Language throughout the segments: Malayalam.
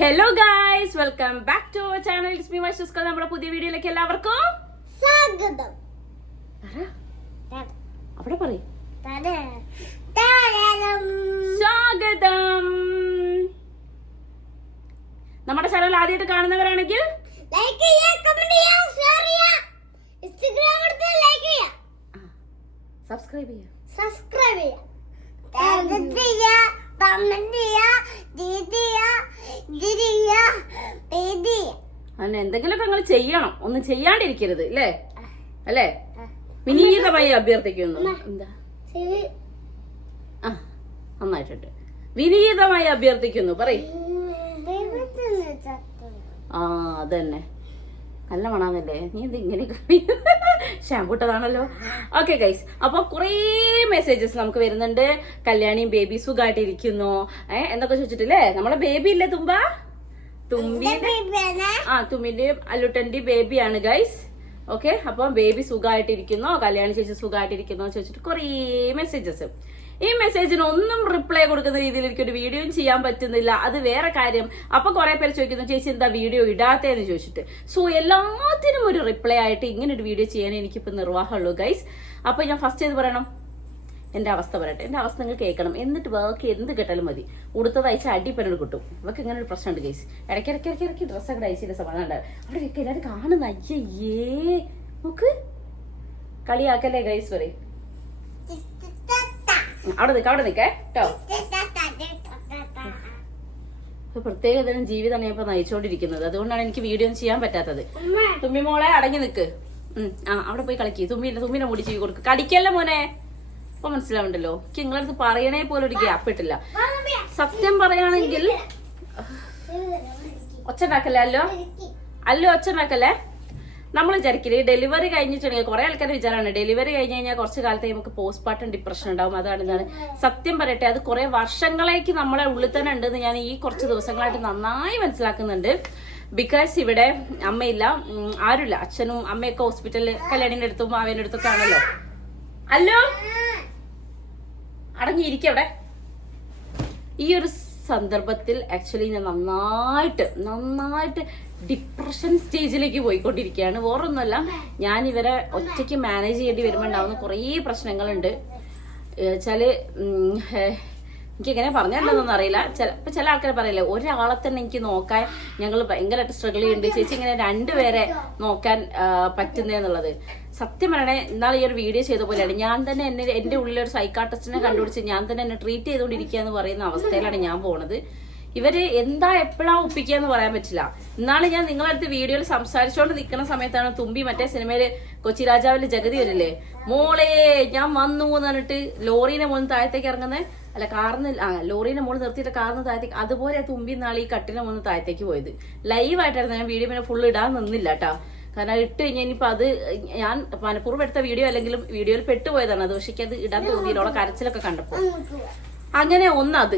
Hello guys, welcome back to our channel. It's me Vaishuska. നമ്മുടെ പുതിയ വീഡിയോയിലേക്ക് എല്ലാവർക്കും സ്വാഗതം. അവിടെ പറയും സ്വാഗതം. നമ്മുടെ ചാനൽ ആദ്യമായിട്ട് കാണുന്നവരാണെങ്കിൽ ലൈക്ക് ചെയ്യുക, കമന്റ് ചെയ്യുക, ഷെയർ ചെയ്യുക, ഇൻസ്റ്റാഗ്രാം എടുത്ത് ലൈക്ക് ചെയ്യുക, സബ്സ്ക്രൈബ് ചെയ്യുക, സബ്സ്ക്രൈബ് ചെയ്യുക, കമന്റ് ചെയ്യുക, അങ്ങനെ എന്തെങ്കിലുമൊക്കെ നിങ്ങൾ ചെയ്യണം. ഒന്നും ചെയ്യാണ്ടിരിക്കരുത് അല്ലേ? അല്ലേ? വിനീതമായി അഭ്യർത്ഥിക്കുന്നു. എന്താ നന്നായിട്ടുണ്ട്. വിനീതമായി അഭ്യർത്ഥിക്കുന്നു. പറയും. അതന്നെ നല്ല മണാന്നല്ലേ. നീ എന്ത് ഇങ്ങനെ ഷാമ്പൂട്ടതാണല്ലോ. ഓക്കെ ഗൈസ്, അപ്പൊ കുറേ മെസ്സേജസ് നമുക്ക് വരുന്നുണ്ട്. കല്യാണിയും ബേബി സുഖമായിട്ടിരിക്കുന്നു എന്നൊക്കെ ചോദിച്ചിട്ടില്ലേ. നമ്മളെ ബേബി ഇല്ലേ തുമ്പിന്റെയും അല്ലുട്ടന്റെയും ബേബിയാണ് ഗൈസ്. ഓക്കെ, അപ്പൊ ബേബി സുഖമായിട്ടിരിക്കുന്നോ, കല്യാണി ചേച്ചി സുഖമായിട്ടിരിക്കുന്നോ ചോദിച്ചിട്ട് കുറേ മെസ്സേജസ്. ഈ മെസ്സേജിന് ഒന്നും റിപ്ലൈ കൊടുക്കുന്ന രീതിയിൽ എനിക്കൊരു വീഡിയോയും ചെയ്യാൻ പറ്റുന്നില്ല. അത് വേറെ കാര്യം. അപ്പൊ കുറെ പേര് ചോദിക്കുന്നു, ചേച്ചി എന്താ വീഡിയോ ഇടാത്തേന്ന് ചോദിച്ചിട്ട്. സോ എല്ലാത്തിനും ഒരു റിപ്ലൈ ആയിട്ട് ഇങ്ങനെ ഒരു വീഡിയോ ചെയ്യാൻ എനിക്കിപ്പോ നിർവാഹമുള്ളൂ ഗൈസ്. അപ്പൊ ഞാൻ ഫസ്റ്റ് ചെയ്ത് പറയണം, എന്റെ അവസ്ഥ പറയട്ടെ. എന്റെ അവസ്ഥ നിങ്ങൾ കേൾക്കണം, എന്നിട്ട് ബാക്കി എന്ത് കേട്ടാലും മതി. ഉടുത്തത് അയച്ച അടിപ്പനോട് കിട്ടും. ഇവക്ക് ഇങ്ങനെ ഒരു പ്രശ്നമുണ്ട് ഗൈസ്. ഇടയ്ക്കിടയ്ക്ക് ഡ്രസ്സൊക്കെ അയച്ചിട്ട് സമാധാനം ഉണ്ടാവും. അവിടെ വെക്ക എല്ലാവരും കാണുന്ന. അയ്യേ നോക്ക്, കളിയാക്കല്ലേ ഗൈസ്. പറയും അവിടെ നിക്കേ കേട്ടോ. പ്രത്യേക തരം ജീവിതമാണ് ഞാൻ ഇപ്പൊ നയിച്ചോണ്ടിരിക്കുന്നത്. അതുകൊണ്ടാണ് എനിക്ക് വീഡിയോ ചെയ്യാൻ പറ്റാത്തത്. തുമ്പി മോളെ അടങ്ങി നിക്ക്. അവിടെ പോയി കളിക്ക്. തുമ്പിനെ മൂടി ചെയ്ത് കൊടുക്ക്. കടിക്കല്ല മോനെ. ഇപ്പൊ മനസ്സിലാവുണ്ടല്ലോ. എനിക്ക് നിങ്ങളടുത്ത് പറയണേ പോലെ ഒരു ഗ്യാപ്പ് ഇട്ടില്ല. സത്യം പറയുകയാണെങ്കിൽ ഒച്ചണ്ടാക്കല്ലേ ഒച്ചണ്ടാക്കല്ലേ. നമ്മൾ വിചാരിക്കില്ലേ ഡെലിവറി കഴിഞ്ഞിട്ടുണ്ടെങ്കിൽ കുറെ ആൾക്കാരുടെ വിചാരമാണ് ഡെലിവറി കഴിഞ്ഞ് കഴിഞ്ഞാൽ കുറച്ച് കാലത്ത് നമുക്ക് പോസ്റ്റ്മോർട്ടം ഡിപ്രഷൻ ഉണ്ടാവും. അതാണ് സത്യം പറയട്ടെ, അത് കുറെ വർഷങ്ങളേക്ക് നമ്മളെ ഉള്ളിൽ തന്നെ ഉണ്ടെന്ന് ഞാൻ ഈ കുറച്ച് ദിവസങ്ങളായിട്ട് നന്നായി മനസ്സിലാക്കുന്നുണ്ട്. ബിക്കോസ് ഇവിടെ അമ്മയില്ല, ആരുമില്ല. അച്ഛനും അമ്മയൊക്കെ ഹോസ്പിറ്റലിൽ കല്യാണിന്റെ അടുത്തും മാവേന്റെ അടുത്തൊക്കെ ആണല്ലോ. അല്ലോ അടങ്ങിയിരിക്കും അവിടെ. ഈ ഒരു സന്ദർഭത്തിൽ ആക്ച്വലി ഞാൻ നന്നായിട്ട് ഡിപ്രഷൻ സ്റ്റേജിലേക്ക് പോയിക്കൊണ്ടിരിക്കുകയാണ്. വേറൊന്നുമല്ല, ഞാൻ ഇവരെ ഒറ്റയ്ക്ക് മാനേജ് ചെയ്യേണ്ടി വരുമ്പോൾ ഉണ്ടാവുന്ന കുറേ പ്രശ്നങ്ങളുണ്ട്. വെച്ചാല് എനിക്കെങ്ങനെ പറഞ്ഞിട്ടുണ്ടെന്നൊന്നും അറിയില്ല. ചില ആൾക്കാർ പറയില്ലേ, ഒരാളെ തന്നെ എനിക്ക് നോക്കാൻ ഞങ്ങൾ ഭയങ്കരമായിട്ട് സ്ട്രഗിൾ ചെയ്യുന്നുണ്ട്. ചേച്ചി ഇങ്ങനെ രണ്ടുപേരെ നോക്കാൻ പറ്റുന്നതെന്നുള്ളത് സത്യം പറയണേ. എന്നാൽ ഈ ഒരു വീഡിയോ ചെയ്ത പോലെയാണ് ഞാൻ തന്നെ എന്റെ ഉള്ളിലൊരു സൈക്കാട്രിസ്റ്റിനെ കണ്ടുപിടിച്ച് ഞാൻ തന്നെ എന്നെ ട്രീറ്റ് ചെയ്തുകൊണ്ടിരിക്കുക എന്ന് പറയുന്ന അവസ്ഥയിലാണ് ഞാൻ പോണത്. ഇവര് എന്താ എപ്പോഴാ ഒപ്പിക്കുക എന്ന് പറയാൻ പറ്റില്ല. എന്നാണ് ഞാൻ നിങ്ങളടുത്ത് വീഡിയോയിൽ സംസാരിച്ചുകൊണ്ട് നിൽക്കുന്ന സമയത്താണ് തുമ്പി മറ്റേ സിനിമയില് കൊച്ചി രാജാവിന്റെ ജഗതി വരില്ലേ, മോളെ ഞാൻ വന്നു എന്ന് പറഞ്ഞിട്ട് ലോറീനെ മുകളിൽ താഴത്തേക്ക് ഇറങ്ങുന്നത്. അല്ല, ലോറീനെ മുകളിൽ നിർത്തിയിട്ട് കാറിന് താഴത്തേക്ക്. അതുപോലെ തുമ്പി നാളെ ഈ കട്ടിലെ മുകളിൽ താഴത്തേക്ക് പോയത് ലൈവായിട്ടായിരുന്നു. ഞാൻ വീഡിയോ പിന്നെ ഫുള്ള് ഇടാൻ നിന്നില്ല കേട്ടോ. കാരണം ഇട്ട് കഴിഞ്ഞാൽ ഇനിയിപ്പോൾ അത് ഞാൻ മനഃപൂർവ്വം എടുത്ത വീഡിയോ അല്ലെങ്കിലും വീഡിയോയിൽ പെട്ടുപോയതാണ്. അത് പക്ഷേ അത് ഇടാൻ തോന്നിയില്ല, അവളെ കരച്ചിലൊക്കെ കണ്ടപ്പോൾ. അങ്ങനെ ഒന്നത്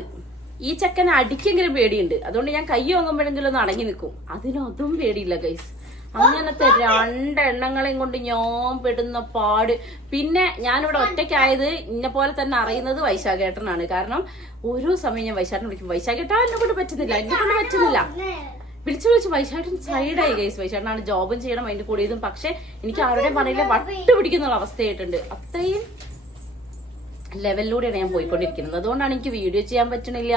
ഈ ചെക്കനെ അടിക്കെങ്കിലും പേടിയുണ്ട്. അതുകൊണ്ട് ഞാൻ കൈ വാങ്ങുമ്പോഴെങ്കിലും ഒന്ന് അടങ്ങി നിൽക്കും. അതും പേടിയില്ല ഗൈസ്. അങ്ങനത്തെ രണ്ടെണ്ണങ്ങളെയും കൊണ്ട് ഞാൻ പെടുന്ന പാട്. പിന്നെ ഞാനിവിടെ ഒറ്റയ്ക്കായത് ഇന്നെ പോലെ തന്നെ അറിയുന്നത് വൈശാഖേട്ടനാണ്. കാരണം ഓരോ സമയം ഞാൻ വൈശാഖനെ വിളിക്കും. വൈശാഖേട്ടാ എന്നെ കൊണ്ട് പറ്റുന്നില്ല. വിളിച്ചു വൈശാഖൻ സൈഡായി ഗൈസ്. വൈശാഖനാണ് ജോബും ചെയ്യണം അതിന്റെ കൂടിയതും. പക്ഷെ എനിക്ക് ആരുടെയും പറയില്ല, വട്ട് പിടിക്കുന്ന അവസ്ഥയായിട്ടുണ്ട്. അത്രയും ലെവലിലൂടെയാണ് ഞാൻ പോയിക്കൊണ്ടിരിക്കുന്നത്. അതുകൊണ്ടാണ് എനിക്ക് വീഡിയോ ചെയ്യാൻ പറ്റണില്ല,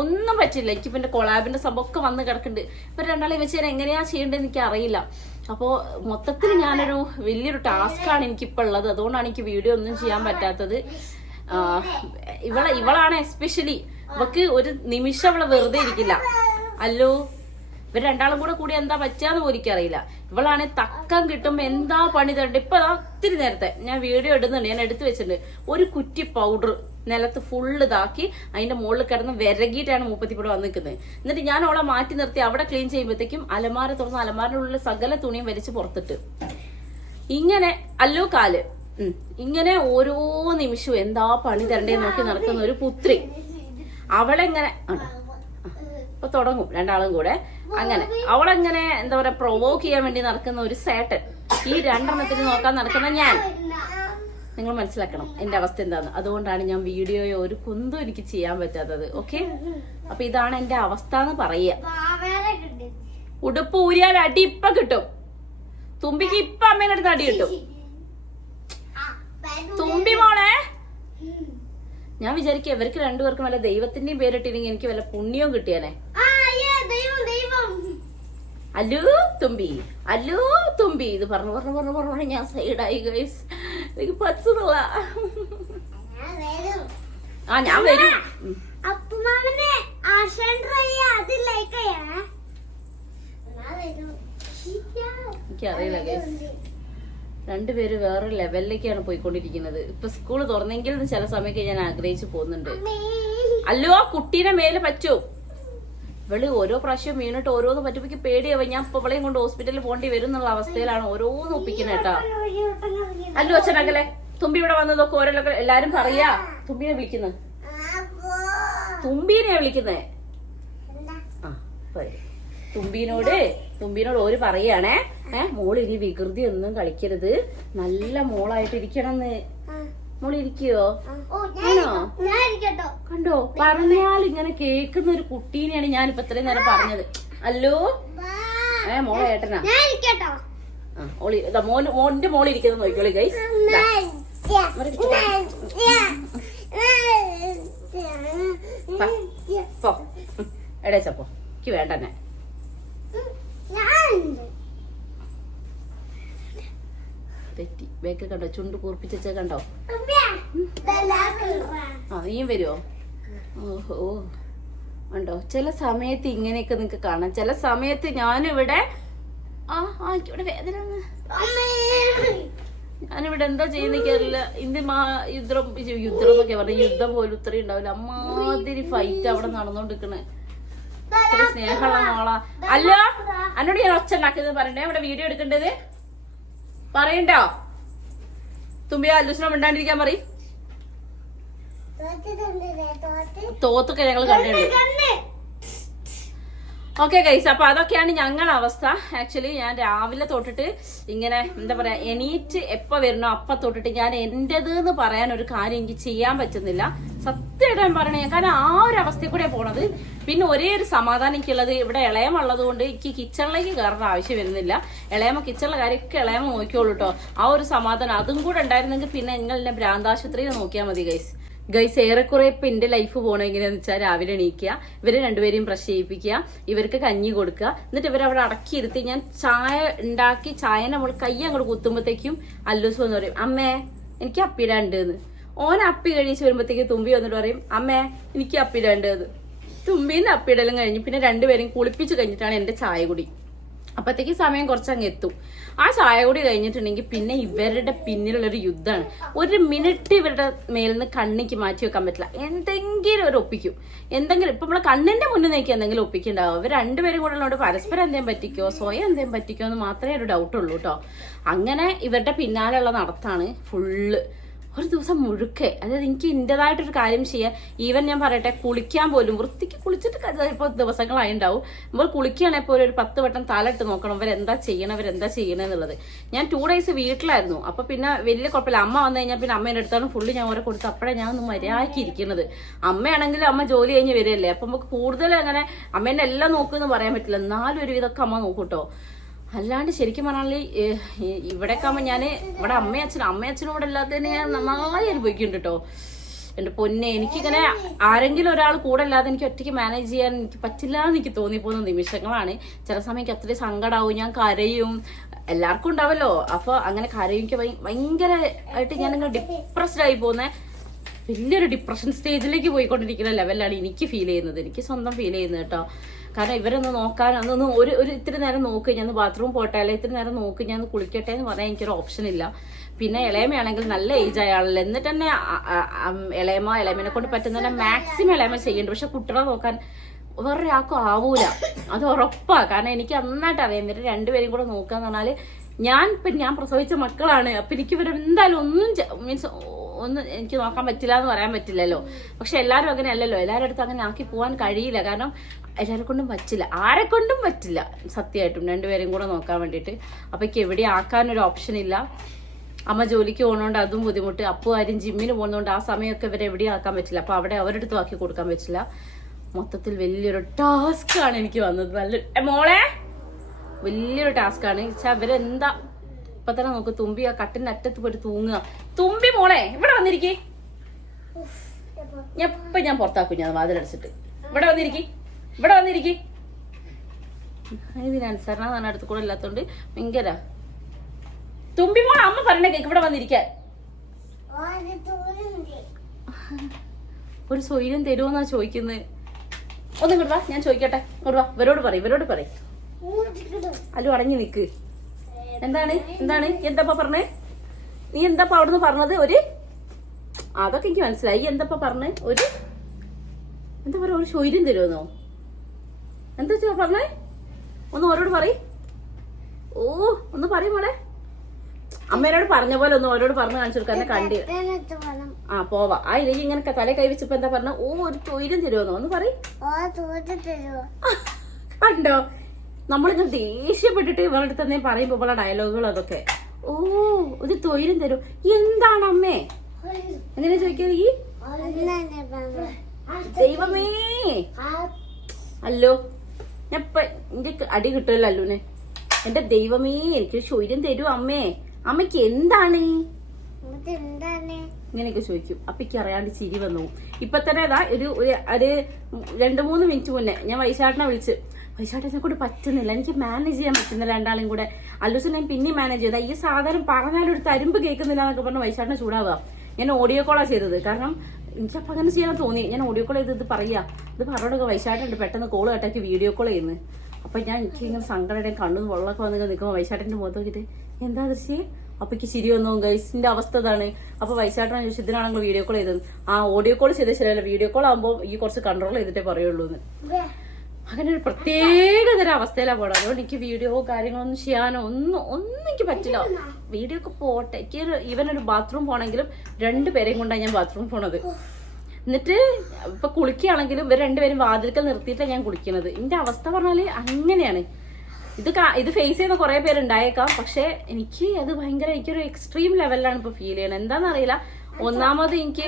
ഒന്നും പറ്റില്ല. എനിക്കിപ്പോ എന്റെ കൊളാബിന്റെ സംഭവമൊക്കെ വന്ന് കിടക്കുന്നുണ്ട്. ഇപ്പൊ രണ്ടാളെ വെച്ച് ഞാൻ എങ്ങനെയാ ചെയ്യേണ്ടതെന്ന് എനിക്ക് അറിയില്ല. അപ്പോ മൊത്തത്തിൽ ഞാനൊരു വലിയൊരു ടാസ്ക്കാണ് എനിക്കിപ്പോൾ ഉള്ളത്. അതുകൊണ്ടാണ് എനിക്ക് വീഡിയോ ഒന്നും ചെയ്യാൻ പറ്റാത്തത്. ഇവളാണ് എസ്പെഷ്യലി. ഇവക്ക് ഒരു നിമിഷം അവളെ വെറുതെ ഇരിക്കില്ല. അല്ലോ, ഇവർ രണ്ടാളും കൂടി എന്താ പറ്റാന്ന് പോലും എനിക്കറിയില്ല. ഇവളാണ് തക്കം കിട്ടുമ്പോ എന്താ പണി തരണ്ട്. ഇപ്പൊ ഒത്തിരി നേരത്തെ ഞാൻ വീഡിയോ ഇടുന്നുണ്ട്, ഞാൻ എടുത്തു വെച്ചിട്ടുണ്ട്. ഒരു കുറ്റി പൗഡർ നിലത്ത് ഫുള്ള് ഇതാക്കി അതിന്റെ മുകളിൽ കിടന്ന് വിരകിയിട്ടാണ് മൂപ്പത്തിപ്പൂടെ വന്ന് നിൽക്കുന്നത്. എന്നിട്ട് ഞാൻ അവളെ മാറ്റി നിർത്തി അവിടെ ക്ലീൻ ചെയ്യുമ്പോഴത്തേക്കും അലമാര തുറന്ന് അലമാരിന്റെ ഉള്ളിൽ സകല തുണിയും വലിച്ച് പുറത്തിട്ട് ഇങ്ങനെ അല്ലോ കാല് ഇങ്ങനെ ഓരോ നിമിഷവും എന്താ പണി തരണ്ടേ നോക്കി നടക്കുന്ന ഒരു പുത്രി. അവളെങ്ങനെ ഇപ്പൊ തുടങ്ങും രണ്ടാളും കൂടെ. അങ്ങനെ അവളെങ്ങനെ എന്താ പറയാ പ്രൊവോക്ക് ചെയ്യാൻ വേണ്ടി നടക്കുന്ന ഒരു സേട്ടൻ. ഈ രണ്ടെണ്ണത്തിന് നോക്കാൻ നടക്കുന്ന ഞാൻ. നിങ്ങൾ മനസ്സിലാക്കണം എന്റെ അവസ്ഥ എന്താന്ന്. അതുകൊണ്ടാണ് ഞാൻ വീഡിയോയോ ഒരു കുന്തും എനിക്ക് ചെയ്യാൻ പറ്റാത്തത്. ഓക്കെ, അപ്പൊ ഇതാണ് എന്റെ അവസ്ഥ എന്ന് പറയുക. വേറെ കിട്ടി. ഉടുപ്പ് ഊരിയാൽ അടി ഇപ്പൊ കിട്ടും. തുമ്പിക്ക് ഇപ്പൊ അമ്മേന്റെ അടുത്ത് അടി കിട്ടും. തുമ്പി മോളെ, ഞാൻ വിചാരിക്കും ഇവർക്ക് രണ്ടുപേർക്കും വല്ല ദൈവത്തിന്റെയും പേരിട്ടില്ലെങ്കിൽ എനിക്ക് വല്ല പുണ്യവും കിട്ടിയാനെ. അല്ലു തുമ്പി, അല്ലു തുമ്പി, ഇത് പറഞ്ഞു ഞാൻ സൈഡായി ഗൈസ്. എനിക്ക് പറ്റുന്നില്ല. ആ ഞാൻ വരും. എനിക്കറിയില്ല ഗൈസ്, രണ്ടുപേര് വേറെ ലെവലിലേക്കാണ് പോയിക്കൊണ്ടിരിക്കുന്നത്. ഇപ്പൊ സ്കൂള് തുറന്നെങ്കിൽ ചില സമയമൊക്കെ ഞാൻ ആഗ്രഹിച്ചു പോകുന്നുണ്ട്. അല്ലോ ആ കുട്ടീനെ മേലെ പറ്റൂ. ഇവള് ഓരോ പ്രാവശ്യം വീണിട്ട് ഓരോന്ന് പറ്റുമ്പോ പേടിയാവും. ഞാൻ ഇപ്പൊ ഇവളെയും കൊണ്ട് ഹോസ്പിറ്റലിൽ പോകേണ്ടി വരും എന്നുള്ള അവസ്ഥയിലാണ് ഓരോന്ന് ഒപ്പിക്കുന്നത് കേട്ടാ. അല്ലോ അച്ഛനകലെ തുമ്പി ഇവിടെ വന്നതൊക്കെ ഓരോക്കെ എല്ലാരും പറയാ. തുമ്പിനെ വിളിക്കുന്നത്, തുമ്പീനെയാ വിളിക്കുന്നേ. ആ തുമ്പീനോട് ഓര് പറയാണേ, മോളിരി വികൃതി ഒന്നും കളിക്കരുത്, നല്ല മോളായിട്ടിരിക്കണമെന്ന്. മോളിരിക്കോ? ആണോ? കണ്ടോ, പറഞ്ഞാൽ ഇങ്ങനെ കേൾക്കുന്ന ഒരു കുട്ടീനെയാണ് ഞാനിപ്പോ ഇത്രയും നേരം പറഞ്ഞത്. അല്ലോ മോളെ ഏട്ടനാ. മോന്റെ മോളിരിക്കുന്നത് നോക്കിക്കോളി ഗൈസ്. എടേച്ചപ്പോ എനിക്ക് വേണ്ടന്നെ. തെറ്റി ബേക്കിൽ കണ്ടോ, ചുണ്ട് കൂർപ്പിച്ച കണ്ടോ. ആ നീയും വരുവോ? ഓഹോ ഉണ്ടോ. ചില സമയത്ത് ഇങ്ങനെയൊക്കെ നിങ്ങക്ക് കാണാം. ചില സമയത്ത് ഞാനിവിടെ എനിക്കിവിടെ വേദന, ഞാനിവിടെ എന്താ ചെയ്യുന്നില്ല. യുദ്ധം എന്നൊക്കെ പറഞ്ഞ യുദ്ധം പോലും ഇത്രയും ഉണ്ടാവില്ല. അമ്മാതിരി ഫൈറ്റ് അവിടെ നടന്നോണ്ടിരിക്കണേ. ഇത്ര സ്നേഹമുള്ള മോളാ. അല്ലോ എന്നോട് ഞാൻ ഒച്ച ഉണ്ടാക്കിയത് പറയണ്ടേ, ഇവിടെ വീഡിയോ എടുക്കേണ്ടത് പറയണ്ടോ? തുമ്പിയ അല്ലുസിനെ മിണ്ടാണ്ടിരിക്കാൻ പറയും. തോത്തൊക്കെ ഞങ്ങൾ കണ്ടിട്ടുണ്ട്. ഓക്കെ ഗൈസ്, അപ്പൊ അതൊക്കെയാണ് ഞങ്ങളുടെ അവസ്ഥ. ആക്ച്വലി ഞാൻ രാവിലെ തൊട്ടിട്ട് ഇങ്ങനെ എന്താ പറയാ, എണീറ്റ് എപ്പോ വരണോ അപ്പൊ തൊട്ടിട്ട് ഞാൻ എന്റേത് എന്ന് പറയാൻ ഒരു കാര്യം എനിക്ക് ചെയ്യാൻ പറ്റുന്നില്ല. സത്യമായിട്ട് ഞാൻ പറയണേ, കാരണം ആ ഒരു അവസ്ഥയിൽ കൂടെ പോണത്. പിന്നെ ഒരേ ഒരു സമാധാനം എനിക്കുള്ളത്, ഇവിടെ ഇളയമ ഉള്ളത് കൊണ്ട് എനിക്ക് കിച്ചണിലേക്ക് കയറേണ്ട ആവശ്യം വരുന്നില്ല. ഇളയമ കിച്ചണിലെ കാര്യമൊക്കെ ഇളയമ നോക്കിയോളൂ കേട്ടോ. ആ ഒരു സമാധാനം അതും കൂടെ ഉണ്ടായിരുന്നെങ്കിൽ പിന്നെ നിങ്ങൾ എന്നെ ഭ്രാന്താശുപത്രിയിൽ നോക്കിയാൽ മതി ഗൈസ്. ഏറെക്കുറെ ഇപ്പൊ എന്റെ ലൈഫ് പോകണം എങ്ങനെയാന്ന് വെച്ചാൽ രാവിലെ എണീക്കുക, ഇവരെ രണ്ടുപേരെയും ബ്രഷ് ചെയ്യിപ്പിക്കുക, ഇവർക്ക് കഞ്ഞി കൊടുക്കുക, എന്നിട്ട് ഇവരവിടെ അടക്കിയിരുത്തി ഞാൻ ചായ ഉണ്ടാക്കി ചായനെ നമ്മൾ കൈ അങ്ങോട്ട് കുത്തുമ്പോഴത്തേക്കും അല്ലൂസ് വന്ന് പറയും, അമ്മേ എനിക്ക് അപ്പിടാണ്ട് എന്ന്. ഓൻ അപ്പി കഴിച്ച് വരുമ്പോഴത്തേക്ക് തുമ്പി വന്നിട്ട് പറയും, അമ്മേ എനിക്ക് അപ്പിടാണ്ട് എന്ന്. തുമ്പീന്ന് അപ്പിടലും കഴിഞ്ഞ് പിന്നെ രണ്ടുപേരും കുളിപ്പിച്ച് കഴിഞ്ഞിട്ടാണ് എന്റെ ചായ കുടി. അപ്പത്തേക്ക് സമയം കുറച്ചങ്ങ് എത്തും. ആ ചായ കൂടി കഴിഞ്ഞിട്ടുണ്ടെങ്കിൽ പിന്നെ ഇവരുടെ പിന്നിലുള്ളൊരു യുദ്ധമാണ്. ഒരു മിനിറ്റ് ഇവരുടെ മേലിന്ന് കണ്ണിക്ക് മാറ്റി വെക്കാൻ പറ്റില്ല. എന്തെങ്കിലും ഒരു ഒപ്പിക്കും, എന്തെങ്കിലും. ഇപ്പൊ നമ്മളെ കണ്ണിന്റെ മുന്നിൽ നോക്കി എന്തെങ്കിലും ഒപ്പിക്കുണ്ടാവും. ഇവർ രണ്ടുപേരും കൂടെ ഉള്ളതുകൊണ്ട് പരസ്പരം എന്തെങ്കിലും പറ്റിക്കോ സ്വയം എന്തെങ്കിലും പറ്റിക്കോ എന്ന് മാത്രമേ ഒരു ഡൗട്ട് ഉള്ളൂ കേട്ടോ. അങ്ങനെ ഇവരുടെ പിന്നാലെയുള്ള നടത്താണ് ഫുള്ള്. ഒരു ദിവസം മുഴുക്കെ, അതായത് എനിക്ക് എന്റേതായിട്ടൊരു കാര്യം ചെയ്യാൻ, ഈവൻ ഞാൻ പറയട്ടെ, കുളിക്കാൻ പോലും വൃത്തിക്ക് കുളിച്ചിട്ട് ചിലപ്പോൾ ദിവസങ്ങളായി ഉണ്ടാവും. നമ്മൾ കുളിക്കുകയാണെങ്കിൽ പോലും ഒരു 10 വട്ടം തലയിട്ട് നോക്കണം ഇവരെന്താ ചെയ്യണമെന്നുള്ളത്. ഞാൻ 2 days വീട്ടിലായിരുന്നു. അപ്പൊ പിന്നെ വലിയ കുഴപ്പമില്ല. അമ്മ വന്നു കഴിഞ്ഞാൽ പിന്നെ അമ്മേന്റെ അടുത്താണ് ഫുള്ള് ഞാൻ ഓരോ കൊടുത്ത്. അപ്പോഴേ ഞാൻ ഒന്ന് മര്യാദയ്ക്ക് ഇരിക്കുന്നത്. അമ്മയാണെങ്കിൽ അമ്മ ജോലി കഴിഞ്ഞ് വരികയല്ലേ, അപ്പൊ നമുക്ക് കൂടുതൽ അങ്ങനെ അമ്മേനെ എല്ലാം നോക്കുമെന്ന് പറയാൻ പറ്റില്ല. എന്നാലും ഒരു ഇതൊക്കെ അമ്മ നോക്കൂട്ടോ. അല്ലാണ്ട് ശരിക്കും പറഞ്ഞാൽ ഇവിടെയൊക്കെ ആകുമ്പോൾ ഞാൻ ഇവിടെ അമ്മയച്ഛനും ഇവിടെ ഇല്ലാത്തതിന് ഞാൻ നന്നായി അനുഭവിക്കുന്നുണ്ട് കേട്ടോ. എന്റെ പൊന്നെ, എനിക്കിങ്ങനെ ആരെങ്കിലും ഒരാൾ കൂടെ അല്ലാതെ എനിക്ക് ഒറ്റയ്ക്ക് മാനേജ് ചെയ്യാൻ എനിക്ക് പറ്റില്ല എന്ന് എനിക്ക് തോന്നിപ്പോകുന്ന നിമിഷങ്ങളാണ്. ചില സമയം എനിക്ക് അത്രയും സങ്കടമാവും, ഞാൻ കരയും. എല്ലാവർക്കും ഉണ്ടാവല്ലോ. അപ്പൊ അങ്ങനെ കരയും. ഭയങ്കരമായിട്ട് ഞാനിങ്ങനെ ഡിപ്രസ്ഡ് ആയി പോകുന്ന വലിയൊരു ഡിപ്രഷൻ സ്റ്റേജിലേക്ക് പോയിക്കൊണ്ടിരിക്കുന്ന ലെവലിലാണ് എനിക്ക് ഫീൽ ചെയ്യുന്നത്. എനിക്ക് സ്വന്തം ഫീൽ ചെയ്യുന്നത് കേട്ടോ. കാരണം ഇവരൊന്ന് നോക്കാൻ അതൊന്ന് ഒരു ഇത്തിരി നേരം നോക്ക്, ഞാൻ ബാത്റൂം പോട്ടെ, അല്ലെ ഇത്തിരി നേരം നോക്ക്, ഞാൻ കുളിക്കട്ടെ എന്ന് പറയാൻ എനിക്കൊരു ഓപ്ഷൻ ഇല്ല. പിന്നെ ഇളയമയാണെങ്കിൽ നല്ല ഏജ് ആയാളല്ലോ, എന്നിട്ട് തന്നെ ഇളയമനെ കൊണ്ട് പറ്റുന്ന മാക്സിമം ഇളയമ ചെയ്യുന്നുണ്ട്. പക്ഷെ കുട്ടികളെ നോക്കാൻ വേറൊരാൾക്കും ആവൂല, അത് ഉറപ്പാ. കാരണം എനിക്ക് നന്നായിട്ട് അറിയാം ഇവര് രണ്ടുപേരും കൂടെ നോക്കാന്ന് പറഞ്ഞാല് ഞാൻ പ്രസവിച്ച മക്കളാണ്. അപ്പൊ എനിക്ക് ഇവരെ എന്തായാലും ഒന്നും എനിക്ക് നോക്കാൻ പറ്റില്ല എന്ന് പറയാൻ പറ്റില്ലല്ലോ. പക്ഷെ എല്ലാവരും അങ്ങനെ അല്ലല്ലോ. എല്ലാവരുടെ അടുത്ത് അങ്ങനെ ആക്കി പോകാൻ കഴിയില്ല. കാരണം എല്ലാവരെ കൊണ്ടും പറ്റില്ല, ആരെ കൊണ്ടും പറ്റില്ല സത്യമായിട്ടും രണ്ടുപേരും കൂടെ നോക്കാൻ വേണ്ടിയിട്ട്. അപ്പൊ എനിക്ക് എവിടെ ആക്കാനൊരു ഓപ്ഷൻ ഇല്ല. അമ്മ ജോലിക്ക് പോകുന്നതുകൊണ്ട് അതും ബുദ്ധിമുട്ട്. അപ്പു ആരും ജിമ്മിന് പോകുന്നതുകൊണ്ട് ആ സമയമൊക്കെ ഇവരെ എവിടെയും ആക്കാൻ പറ്റില്ല. അപ്പൊ അവിടെ അവരുടെ അടുത്തും ആക്കി കൊടുക്കാൻ പറ്റില്ല. മൊത്തത്തിൽ വലിയൊരു ടാസ്ക് ആണ് എനിക്ക് വന്നത്. നല്ല മോളെ വലിയൊരു ടാസ്ക് ആണ്. അവരെന്താ ഇപ്പൊ തന്നെ നോക്ക്, തുമ്പി ആ കട്ടിന്റെ അറ്റത്ത് പോയിട്ട് തൂങ്ങുക. തുമ്പി മോളെ ഇവിടെ വന്നിരിക്കേ. ഞാൻ പുറത്താക്കും, ഞാൻ വാതിലടച്ചിട്ട്. ഇവിടെ വന്നിരിക്കേ. ഇതിന് അനുസരണ ഞാൻ അടുത്ത് കൂടെ ഇല്ലാത്തോണ്ട് ഭയങ്കര. തുമ്പി മോളെ അമ്മ പറഞ്ഞ കേക്ക്, ഇവിടെ വന്നിരിക്കാൻ. ഒരു സ്വൈര്യം തരുമോന്നാ ചോദിക്കുന്നത്. ഒന്ന് ഇങ്ങോട്ട് വാ, ഞാൻ ചോദിക്കട്ടെ. ഇങ്ങോട്ട് വാ, ഇവരോട് പറയും. അല്ലു അടങ്ങി നിക്ക്. എന്താണ് എന്താ പറഞ്ഞേ? നീ എന്താ അവിടുന്ന് പറഞ്ഞത്? അതൊക്കെ എനിക്ക് മനസ്സിലായി. എന്താ പറഞ്ഞേ? എന്താ പറയാ, ഒരു സ്വൈര്യം തരുമെന്നോ? എന്താ പറഞ്ഞേ? ഒന്ന് ഓരോട് പറയും. ഒന്ന് പറയും മോളെ. അമ്മേനോട് പറഞ്ഞ പോലെ ഒന്ന് ഓരോട് പറഞ്ഞു കാണിച്ചു കൊടുക്കാൻ കണ്ടി. പോവാ. ഇല്ലെങ്കിൽ ഇങ്ങനെ തല കൈവച്ചപ്പോ എന്താ പറഞ്ഞ? ഒരു തൊയിലും തരുമെന്നോ? ഒന്ന് പറയും. കണ്ടോ, നമ്മളിങ്ങനെ ദേഷ്യപ്പെട്ടിട്ട് ഇവളുടെ തന്നെ പറയുമ്പോ ഇവളുടെ ഡയലോഗുകൾ അതൊക്കെ. ഒരു തൊയിലും തരും. എന്താണ് അമ്മേ എങ്ങനെ ചോദിക്കാ? ദൈവമേ, അല്ലോ ഞാൻ എന്റെ അടി കിട്ടുമല്ലോ അല്ലുനെ. എന്റെ ദൈവമേ, എനിക്കൊരു സ്വൈര്യം തരൂ അമ്മേ. അമ്മയ്ക്ക് എന്താണ് ഇങ്ങനെയൊക്കെ ചോദിക്കും. അപ്പൊ എനിക്ക് അറിയാണ്ട് ചിരി വന്നു. ഇപ്പൊ തന്നെ ഒരു 2-3 മിനിറ്റ് മുന്നേ ഞാൻ വൈശാട്ടിനെ വിളിച്ച്, വൈശാട്ടിനെ കൂടെ പറ്റുന്നില്ല, എനിക്ക് മാനേജ് ചെയ്യാൻ പറ്റുന്നില്ല രണ്ടാളും കൂടെ. അല്ലൂസിനെ ഞാൻ പിന്നെ മാനേജ് ചെയ്താ. ഈ സാധനം പറഞ്ഞാലും ഒരു തരുമ്പ് കേൾക്കുന്നില്ല എന്നൊക്കെ പറഞ്ഞ് വൈശാട്ടിനെ ചൂടാവുക. ഞാൻ ഓഡിയോ കോളാ ചെയ്തത്. കാരണം എനിക്കപ്പൊ അങ്ങനെ ചെയ്യാൻ തോന്നി. ഞാൻ ഓഡിയോ കോൾ ചെയ്ത് ഇത് പറഞ്ഞോടൊക്കെ വൈശാട്ടുണ്ട് പെട്ടെന്ന് കോള് കട്ടാക്കി വീഡിയോ കോൾ ചെയ്യുന്നത്. അപ്പൊ എനിക്ക് ഇങ്ങനെ സങ്കടം കണ്ണു വെള്ളമൊക്കെ വന്ന് നിൽക്കുമ്പോൾ വൈശാട്ടിന്റെ മുഖത്ത് നോക്കിയിട്ട് എന്താ ദൃശ്യേ? അപ്പൊ എനിക്ക് ചിരി വന്നു. ഗൈസിന്റെ അവസ്ഥ ഇതാണ്. അപ്പൊ വൈശാട്ടിനെ ചോദിച്ചു, ഇതിനാണെങ്കിൽ വീഡിയോ കോൾ ചെയ്തത്. ഓഡിയോ കോൾ ചെയ്ത ശരിയല്ല, വീഡിയോ കോൾ ആകുമ്പോൾ ഈ കുറച്ച് കൺട്രോൾ ചെയ്തിട്ടേ പറയുള്ളൂ എന്ന്. അങ്ങനെ ഒരു പ്രത്യേക തരം അവസ്ഥയിലാണ് പോകണം. അതുകൊണ്ട് എനിക്ക് വീഡിയോ കാര്യങ്ങളൊന്നും ചെയ്യാനോ ഒന്നും എനിക്ക് പറ്റില്ല. വീഡിയോ ഒക്കെ പോട്ടെ. ഇവനൊരു ബാത്റൂം പോണെങ്കിലും 2 പേരെയും കൊണ്ടാണ് ഞാൻ ബാത്റൂം പോണത്. എന്നിട്ട് ഇപ്പൊ കുളിക്കുകയാണെങ്കിലും ഇവർ 2 പേരും വാതിൽക്കൽ നിർത്തിയിട്ടാണ് ഞാൻ കുളിക്കുന്നത്. എന്റെ അവസ്ഥ പറഞ്ഞാല് അങ്ങനെയാണ്. ഇത് ഫേസ് ചെയ്യുന്ന കുറെ പേരുണ്ടായേക്കാം. പക്ഷെ എനിക്ക് അത് ഭയങ്കര എനിക്കൊരു എക്സ്ട്രീം ലെവലിലാണ് ഇപ്പൊ ഫീൽ ചെയ്യണത്. എന്താണെന്നറിയില്ല. ഒന്നാമത് എനിക്ക്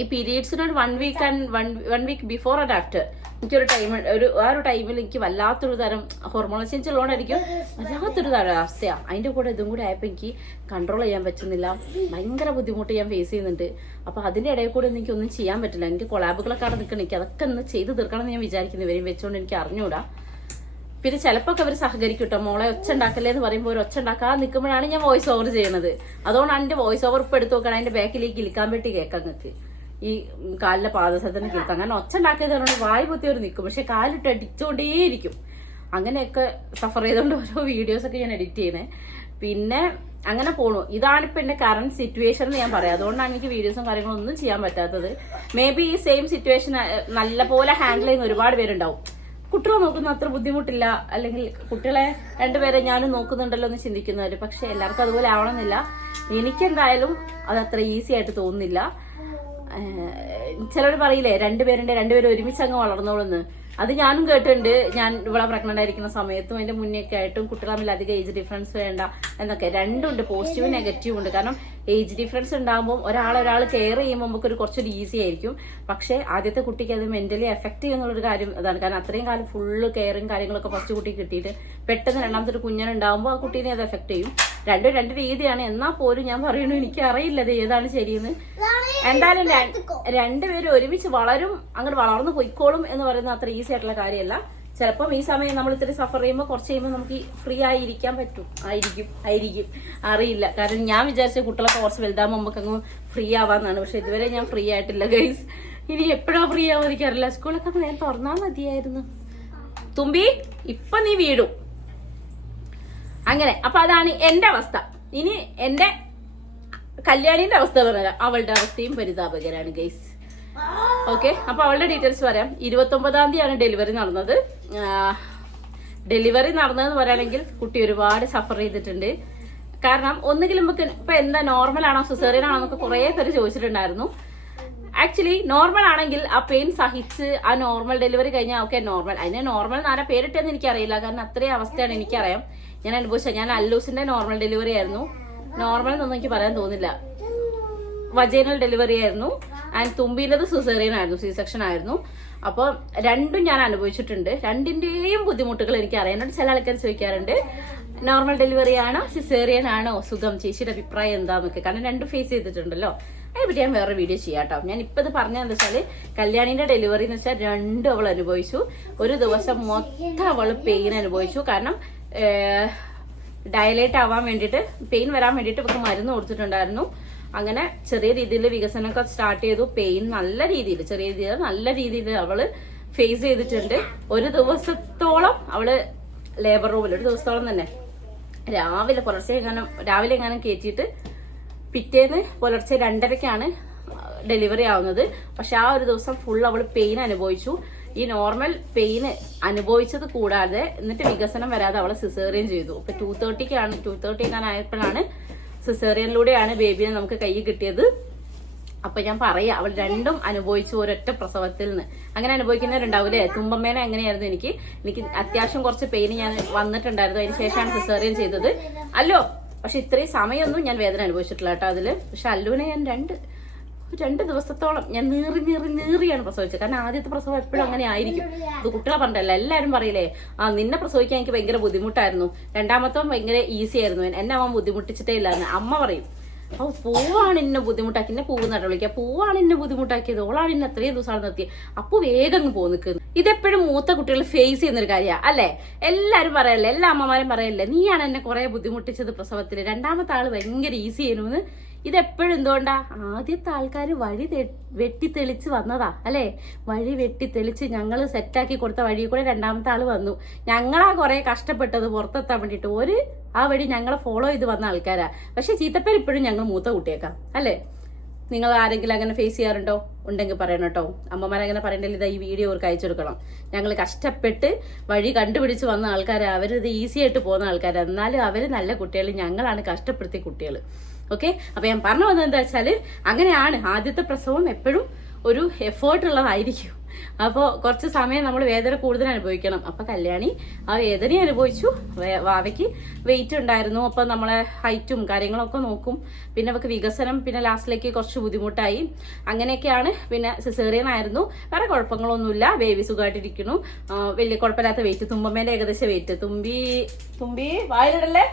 ഈ പീരീഡ്സിനൊരു 1 വീക്ക് ബിഫോർ ആൻഡ് ആഫ്റ്റർ എനിക്കൊരു ഒരു ടൈമിൽ എനിക്ക് വല്ലാത്തൊരു തരം ഹോർമോണൽ ചേഞ്ച് ഉള്ളതുകൊണ്ടായിരിക്കും വല്ലാത്തൊരു തരം അവസ്ഥയാണ്. അതിന്റെ കൂടെ ഇതും കൂടെ ആയപ്പോൾ എനിക്ക് കൺട്രോൾ ചെയ്യാൻ പറ്റുന്നില്ല. ഭയങ്കര ബുദ്ധിമുട്ട് ഞാൻ ഫേസ് ചെയ്യുന്നുണ്ട്. അപ്പൊ അതിന്റെ ഇടയിൽ കൂടെ എനിക്കൊന്നും ചെയ്യാൻ പറ്റില്ല. എനിക്ക് കൊളാബുകളൊക്കെ അവിടെ നിൽക്കണം. എനിക്ക് അതൊക്കെ ഒന്ന് ചെയ്ത് തീർക്കണം എന്ന് ഞാൻ വിചാരിക്കുന്നു. ഇവരെയും വെച്ചുകൊണ്ട് എനിക്ക് അറിഞ്ഞൂടാ. പിന്നെ ചിലപ്പോൾ അവർ സഹകരിക്കും കേട്ടോ. മോളെ ഒച്ച ഉണ്ടാക്കല്ലേ എന്ന് പറയുമ്പോൾ ഒരു ഒച്ച ഉണ്ടാക്കാതെ നിൽക്കുമ്പോഴാണ് ഞാൻ വോയിസ് ഓവർ ചെയ്യുന്നത്. അതുകൊണ്ടാണ് എന്റെ വോയിസ് ഓവർ ഇപ്പൊ എടുത്ത് നോക്കണം. അതിന്റെ ബാക്കിലേക്ക് ഇരിക്കാൻ വേണ്ടി കേൾക്കാൻ നിൽക്ക്. ഈ കാലിലെ പാദസത്തിന് കേൾക്കാം. അങ്ങനെ ഒച്ച ഉണ്ടാക്കിയത് കൊണ്ട് വായു പൊത്തിയവർ നിൽക്കും. പക്ഷെ കാലിട്ട് അടിച്ചുകൊണ്ടേയിരിക്കും. അങ്ങനെയൊക്കെ സഫർ ചെയ്തുകൊണ്ട് ഓരോ വീഡിയോസൊക്കെ ഞാൻ എഡിറ്റ് ചെയ്യുന്നത്. പിന്നെ അങ്ങനെ പോണു. ഇതാണിപ്പോ എന്റെ കറന്റ് സിറ്റുവേഷൻ എന്ന് ഞാൻ പറയാം. അതുകൊണ്ടാണ് എനിക്ക് വീഡിയോസും കാര്യങ്ങളും ഒന്നും ചെയ്യാൻ പറ്റാത്തത്. മേ ബി ഈ സെയിം സിറ്റുവേഷൻ നല്ല പോലെ ഹാൻഡിൽ ചെയ്യുന്ന ഒരുപാട് പേരുണ്ടാവും. കുട്ടികളെ നോക്കുന്ന അത്ര ബുദ്ധിമുട്ടില്ല, അല്ലെങ്കിൽ കുട്ടികളെ 2 പേരെ ഞാനും നോക്കുന്നുണ്ടല്ലോ എന്ന് ചിന്തിക്കുന്നവര്. പക്ഷെ എല്ലാവർക്കും അതുപോലെ ആവണമെന്നില്ല. എനിക്കെന്തായാലും അത് അത്ര ഈസി ആയിട്ട് തോന്നുന്നില്ല. ചിലർ പറയില്ലേ 2 പേരും ഒരുമിച്ച് അങ്ങ് വളർന്നോളെന്ന്. അത് ഞാനും കേട്ടിട്ടുണ്ട്. ഞാൻ ഇവിടെ പ്രഗ്നന്റ് ആയിരിക്കുന്ന സമയത്തും അതിന്റെ മുന്നേയൊക്കെ ആയിട്ടും കുട്ടികൾ തമ്മിൽ അധികം ഏജ് ഡിഫറൻസ് വേണ്ട എന്നൊക്കെ. രണ്ടുണ്ട്, പോസിറ്റീവും നെഗറ്റീവും ഉണ്ട്. കാരണം ഏജ് ഡിഫറൻസ് ഉണ്ടാകുമ്പോൾ ഒരാൾ കെയർ ചെയ്യുമ്പോൾ നമുക്ക് കുറച്ചൊരു ഈസി ആയിരിക്കും. പക്ഷെ ആദ്യത്തെ കുട്ടിക്ക് അത് മെന്റലി എഫക്ട് ചെയ്യുന്നുള്ളൊരു കാര്യം അതാണ്. കാരണം അത്രയും കാലം ഫുള്ള് കെയറും കാര്യങ്ങളൊക്കെ ഫസ്റ്റ് കുട്ടിക്ക് കിട്ടിയിട്ട് പെട്ടെന്ന് രണ്ടാമത്തെ ഒരു കുഞ്ഞനുണ്ടാകുമ്പോൾ ആ കുട്ടീനെ അത് എഫക്ട് ചെയ്യും. രണ്ട് രീതിയാണ്. എന്നാൽ പോലും ഞാൻ പറയണു എനിക്ക് അറിയില്ല അത് ഏതാണ് ശരിയെന്ന്. എന്തായാലും 2 പേരും ഒരുമിച്ച് അങ്ങോട്ട് വളർന്നു പൊയ്ക്കോളും എന്ന് പറയുന്നത് അത്ര ഈസി ആയിട്ടുള്ള കാര്യമല്ല. ചിലപ്പം ഈ സമയം നമ്മൾ ഇത്തിരി സഫർ ചെയ്യുമ്പോൾ കുറച്ച് കഴിയുമ്പോൾ നമുക്ക് ഫ്രീ ആയിരിക്കാൻ പറ്റും. ആയിരിക്കും അറിയില്ല. കാരണം ഞാൻ വിചാരിച്ച കുട്ടികളൊക്കെ കുറച്ച് വലുതാകുമ്പോൾ നമുക്ക് അങ്ങ് ഫ്രീ ആവാന്നാണ്. പക്ഷെ ഇതുവരെ ഞാൻ ഫ്രീ ആയിട്ടില്ല ഗൈസ്. ഇനി എപ്പോഴാ ഫ്രീ ആവാൻ എനിക്കറിയില്ല. സ്കൂളൊക്കെ ഞാൻ തുറന്നാൽ മതിയായിരുന്നു. തുമ്പി ഇപ്പൊ നീ വീടും അങ്ങനെ. അപ്പൊ അതാണ് എന്റെ അവസ്ഥ. ഇനി എന്റെ കല്യാണിന്റെ അവസ്ഥ പറഞ്ഞ അവളുടെ അവസ്ഥയും പരിതാപകരാണ് ഗൈസ്. ഓക്കെ, അപ്പൊ അവളുടെ ഡീറ്റെയിൽസ് പറയാം. 29-ാം തീയതിയാണ് ഡെലിവറി നടന്നത്. ഡെലിവറി നടന്നതെന്ന് പറയുകയാണെങ്കിൽ കുട്ടി ഒരുപാട് സഫർ ചെയ്തിട്ടുണ്ട്. കാരണം ഒന്നുകിലും നമുക്ക് ഇപ്പൊ എന്താ നോർമൽ ആണോ സിസേറിയൻ ആണോ എന്നൊക്കെ കുറെ പേര് ചോദിച്ചിട്ടുണ്ടായിരുന്നു. ആക്ച്വലി നോർമൽ ആണെങ്കിൽ ആ പെയിൻ സഹിച്ച് ആ നോർമൽ ഡെലിവറി കഴിഞ്ഞാൽ ഓക്കെ നോർമൽ. അതിനെ നോർമൽ എന്നാരാ പേരിട്ടെന്ന് എനിക്കറിയില്ല. കാരണം അത്രയും അവസ്ഥയാണ് എനിക്കറിയാം. ഞാൻ അനുഭവിച്ചത്. ഞാൻ അല്ലൂസിന്റെ നോർമൽ ഡെലിവറി ആയിരുന്നു. നോർമൽ എന്നൊന്നും എനിക്ക് പറയാൻ തോന്നില്ല. വജൈനൽ ഡെലിവറി ആയിരുന്നു. ആൻഡ് തുമ്പീൻ്റെത് സിസേറിയൻ ആയിരുന്നു, സി സെക്ഷൻ ആയിരുന്നു. അപ്പോൾ രണ്ടും ഞാൻ അനുഭവിച്ചിട്ടുണ്ട്. രണ്ടിന്റെയും ബുദ്ധിമുട്ടുകൾ എനിക്ക് അറിയാം. എന്നോട് ചില ആൾക്കാർ ചോദിക്കാറുണ്ട്, നോർമൽ ഡെലിവറി ആണോ സിസേറിയൻ ആണോ സുഖം, ചേച്ചിയുടെ അഭിപ്രായം എന്താന്നൊക്കെ. കാരണം രണ്ടും ഫേസ് ചെയ്തിട്ടുണ്ടല്ലോ. അതിനെപ്പറ്റി ഞാൻ വേറെ വീഡിയോ ചെയ്യാം കേട്ടോ. ഞാൻ ഇപ്പം ഇത് പറഞ്ഞതെന്ന് വെച്ചാൽ കല്യാണിന്റെ ഡെലിവറി എന്ന് വെച്ചാൽ രണ്ടും അവൾ അനുഭവിച്ചു. ഒരു ദിവസം മൊത്തം അവൾ പെയിൻ അനുഭവിച്ചു. കാരണം ഡയലേറ്റ് ആവാൻ വേണ്ടിയിട്ട്, പെയിൻ വരാൻ വേണ്ടിയിട്ട് ഇവർക്ക് മരുന്ന് കൊടുത്തിട്ടുണ്ടായിരുന്നു. അങ്ങനെ ചെറിയ രീതിയിൽ വികസനമൊക്കെ സ്റ്റാർട്ട് ചെയ്തു. പെയിൻ നല്ല രീതിയിൽ, ചെറിയ രീതിയിൽ നല്ല രീതിയിൽ അവള് ഫേസ് ചെയ്തിട്ടുണ്ട്. ഒരു ദിവസത്തോളം അവള് ലേബർ റൂമിൽ, ഒരു ദിവസത്തോളം തന്നെ രാവിലെ എങ്ങാനും കയറ്റിയിട്ട് പിറ്റേന്ന് പുലർച്ചെ 2:30-ക്കാണ് ഡെലിവറി ആവുന്നത്. പക്ഷെ ആ ഒരു ദിവസം ഫുൾ അവൾ പെയിൻ അനുഭവിച്ചു. ഈ നോർമൽ പെയിൻ അനുഭവിച്ചത് കൂടാതെ എന്നിട്ട് വികസനം വരാതെ അവളെ സിസേറിയൻ ചെയ്തു. ഇപ്പൊ 2:30 ആയപ്പോഴാണ് സിസേറിയനിലൂടെയാണ് ബേബിനെ നമുക്ക് കൈ കിട്ടിയത്. അപ്പൊ ഞാൻ പറയാം, അവൾ രണ്ടും അനുഭവിച്ചു ഒരൊറ്റ പ്രസവത്തിൽ നിന്ന്. അങ്ങനെ അനുഭവിക്കുന്നവരുണ്ടാവൂലേ? തുമ്പമ്മേനെ എങ്ങനെയായിരുന്നു? എനിക്ക് അത്യാവശ്യം കുറച്ച് പെയിൻ ഞാൻ വന്നിട്ടുണ്ടായിരുന്നു. അതിന് ശേഷമാണ് സിസേറിയൻ ചെയ്തത്. അല്ലോ, പക്ഷെ ഇത്രയും സമയമൊന്നും ഞാൻ വേദന അനുഭവിച്ചിട്ടില്ല കേട്ടോ അതില്. പക്ഷെ അല്ലുവിനെ ഞാൻ രണ്ട് ദിവസത്തോളം ഞാൻ നീറിയാണ് പ്രസവിച്ചത്. കാരണം ആദ്യത്തെ പ്രസവം എപ്പോഴും അങ്ങനെ ആയിരിക്കും. ഇത് കുട്ടികളെ പറഞ്ഞല്ല, എല്ലാവരും പറയില്ലേ, നിന്നെ പ്രസവിക്കാൻ എനിക്ക് ഭയങ്കര ബുദ്ധിമുട്ടായിരുന്നു, രണ്ടാമത്തവൻ ഭയങ്കര ഈസി ആയിരുന്നു, എന്നെ അവൻ ബുദ്ധിമുട്ടിച്ചിട്ടേ ഇല്ലായിരുന്നു അമ്മ പറയും. അപ്പൊ പൂവാണ് ഇന്നെ ബുദ്ധിമുട്ടാക്കി, എന്നെ പൂവ് നട്ട വിളിക്കുക, പൂവാണ് ഇന്നെ ബുദ്ധിമുട്ടാക്കിയത്, ഓളാണ് ഇന്നെ അത്രയും ദിവസമാണ് നിർത്തിയത്. അപ്പൊ വേഗം പോ നിൽക്കുന്നു. ഇതെപ്പോഴും മൂത്ത കുട്ടികൾ ഫേസ് ചെയ്യുന്നൊരു കാര്യമാണ് അല്ലെ? എല്ലാരും പറയല്ലേ, എല്ലാ അമ്മമാരും പറയല്ലേ, നീയാണ് എന്നെ കുറെ ബുദ്ധിമുട്ടിച്ചത് പ്രസവത്തിൽ, രണ്ടാമത്തെ ആള് ഭയങ്കര ഈസി ചെയ്യുന്നു. ഇതെപ്പോഴും എന്തുകൊണ്ടാ? ആദ്യത്തെ ആൾക്കാർ വഴി വെട്ടിത്തെളിച്ച് വന്നതാ അല്ലെ? വഴി വെട്ടിത്തെളിച്ച് ഞങ്ങള് സെറ്റാക്കി കൊടുത്ത വഴി കൂടെ രണ്ടാമത്തെ ആള് വന്നു. ഞങ്ങളാ കുറെ കഷ്ടപ്പെട്ടത് പുറത്തെത്താൻ വേണ്ടിട്ട്. ആ വഴി ഞങ്ങളെ ഫോളോ ചെയ്ത് വന്ന ആൾക്കാരാ. പക്ഷെ ചീത്തപ്പേര് ഇപ്പോഴും ഞങ്ങൾ മൂത്ത കുട്ടിയേക്കാം അല്ലെ? നിങ്ങൾ ആരെങ്കിലും അങ്ങനെ ഫേസ് ചെയ്യാറുണ്ടോ? ഉണ്ടെങ്കിൽ പറയണം കേട്ടോ. അമ്മമാരങ്ങനെ പറയണ്ടെങ്കിൽ ഇതാ ഈ വീഡിയോ അവർക്ക് അയച്ചു കൊടുക്കണം. ഞങ്ങൾ കഷ്ടപ്പെട്ട് വഴി കണ്ടുപിടിച്ച് വന്ന ആൾക്കാരാ, അവരിത് ഈസി ആയിട്ട് പോകുന്ന ആൾക്കാരാ. എന്നാലും അവര് നല്ല കുട്ടികൾ, ഞങ്ങളാണ് കഷ്ടപ്പെടുത്തിയ കുട്ടികൾ. ഓക്കെ, അപ്പൊ ഞാൻ പറഞ്ഞു വന്നത് എന്താ വെച്ചാല്, അങ്ങനെയാണ് ആദ്യത്തെ പ്രസവം എപ്പോഴും ഒരു എഫേർട്ട് ഉള്ളതായിരിക്കും. അപ്പോൾ കുറച്ച് സമയം നമ്മൾ വേദന കൂടുതൽ അനുഭവിക്കണം. അപ്പൊ കല്യാണി ആ വേദന അനുഭവിച്ചു. വാവയ്ക്ക് വെയിറ്റ് ഉണ്ടായിരുന്നു. അപ്പൊ നമ്മളെ ഹൈറ്റും കാര്യങ്ങളൊക്കെ നോക്കും. പിന്നെ അവർക്ക് വികസനം പിന്നെ ലാസ്റ്റിലേക്ക് കുറച്ച് ബുദ്ധിമുട്ടായി. അങ്ങനെയൊക്കെയാണ്. പിന്നെ സിസേറിയൻ ആയിരുന്നു. വേറെ കുഴപ്പങ്ങളൊന്നുമില്ല. ബേബി സുഖമായിട്ടിരിക്കുന്നു. വലിയ കുഴപ്പമില്ലാത്ത വെയിറ്റ്. തുമ്പമ്മേന്റെ ഏകദേശം വെയിറ്റ്. തുമ്പി വായിലിടല്ലേ?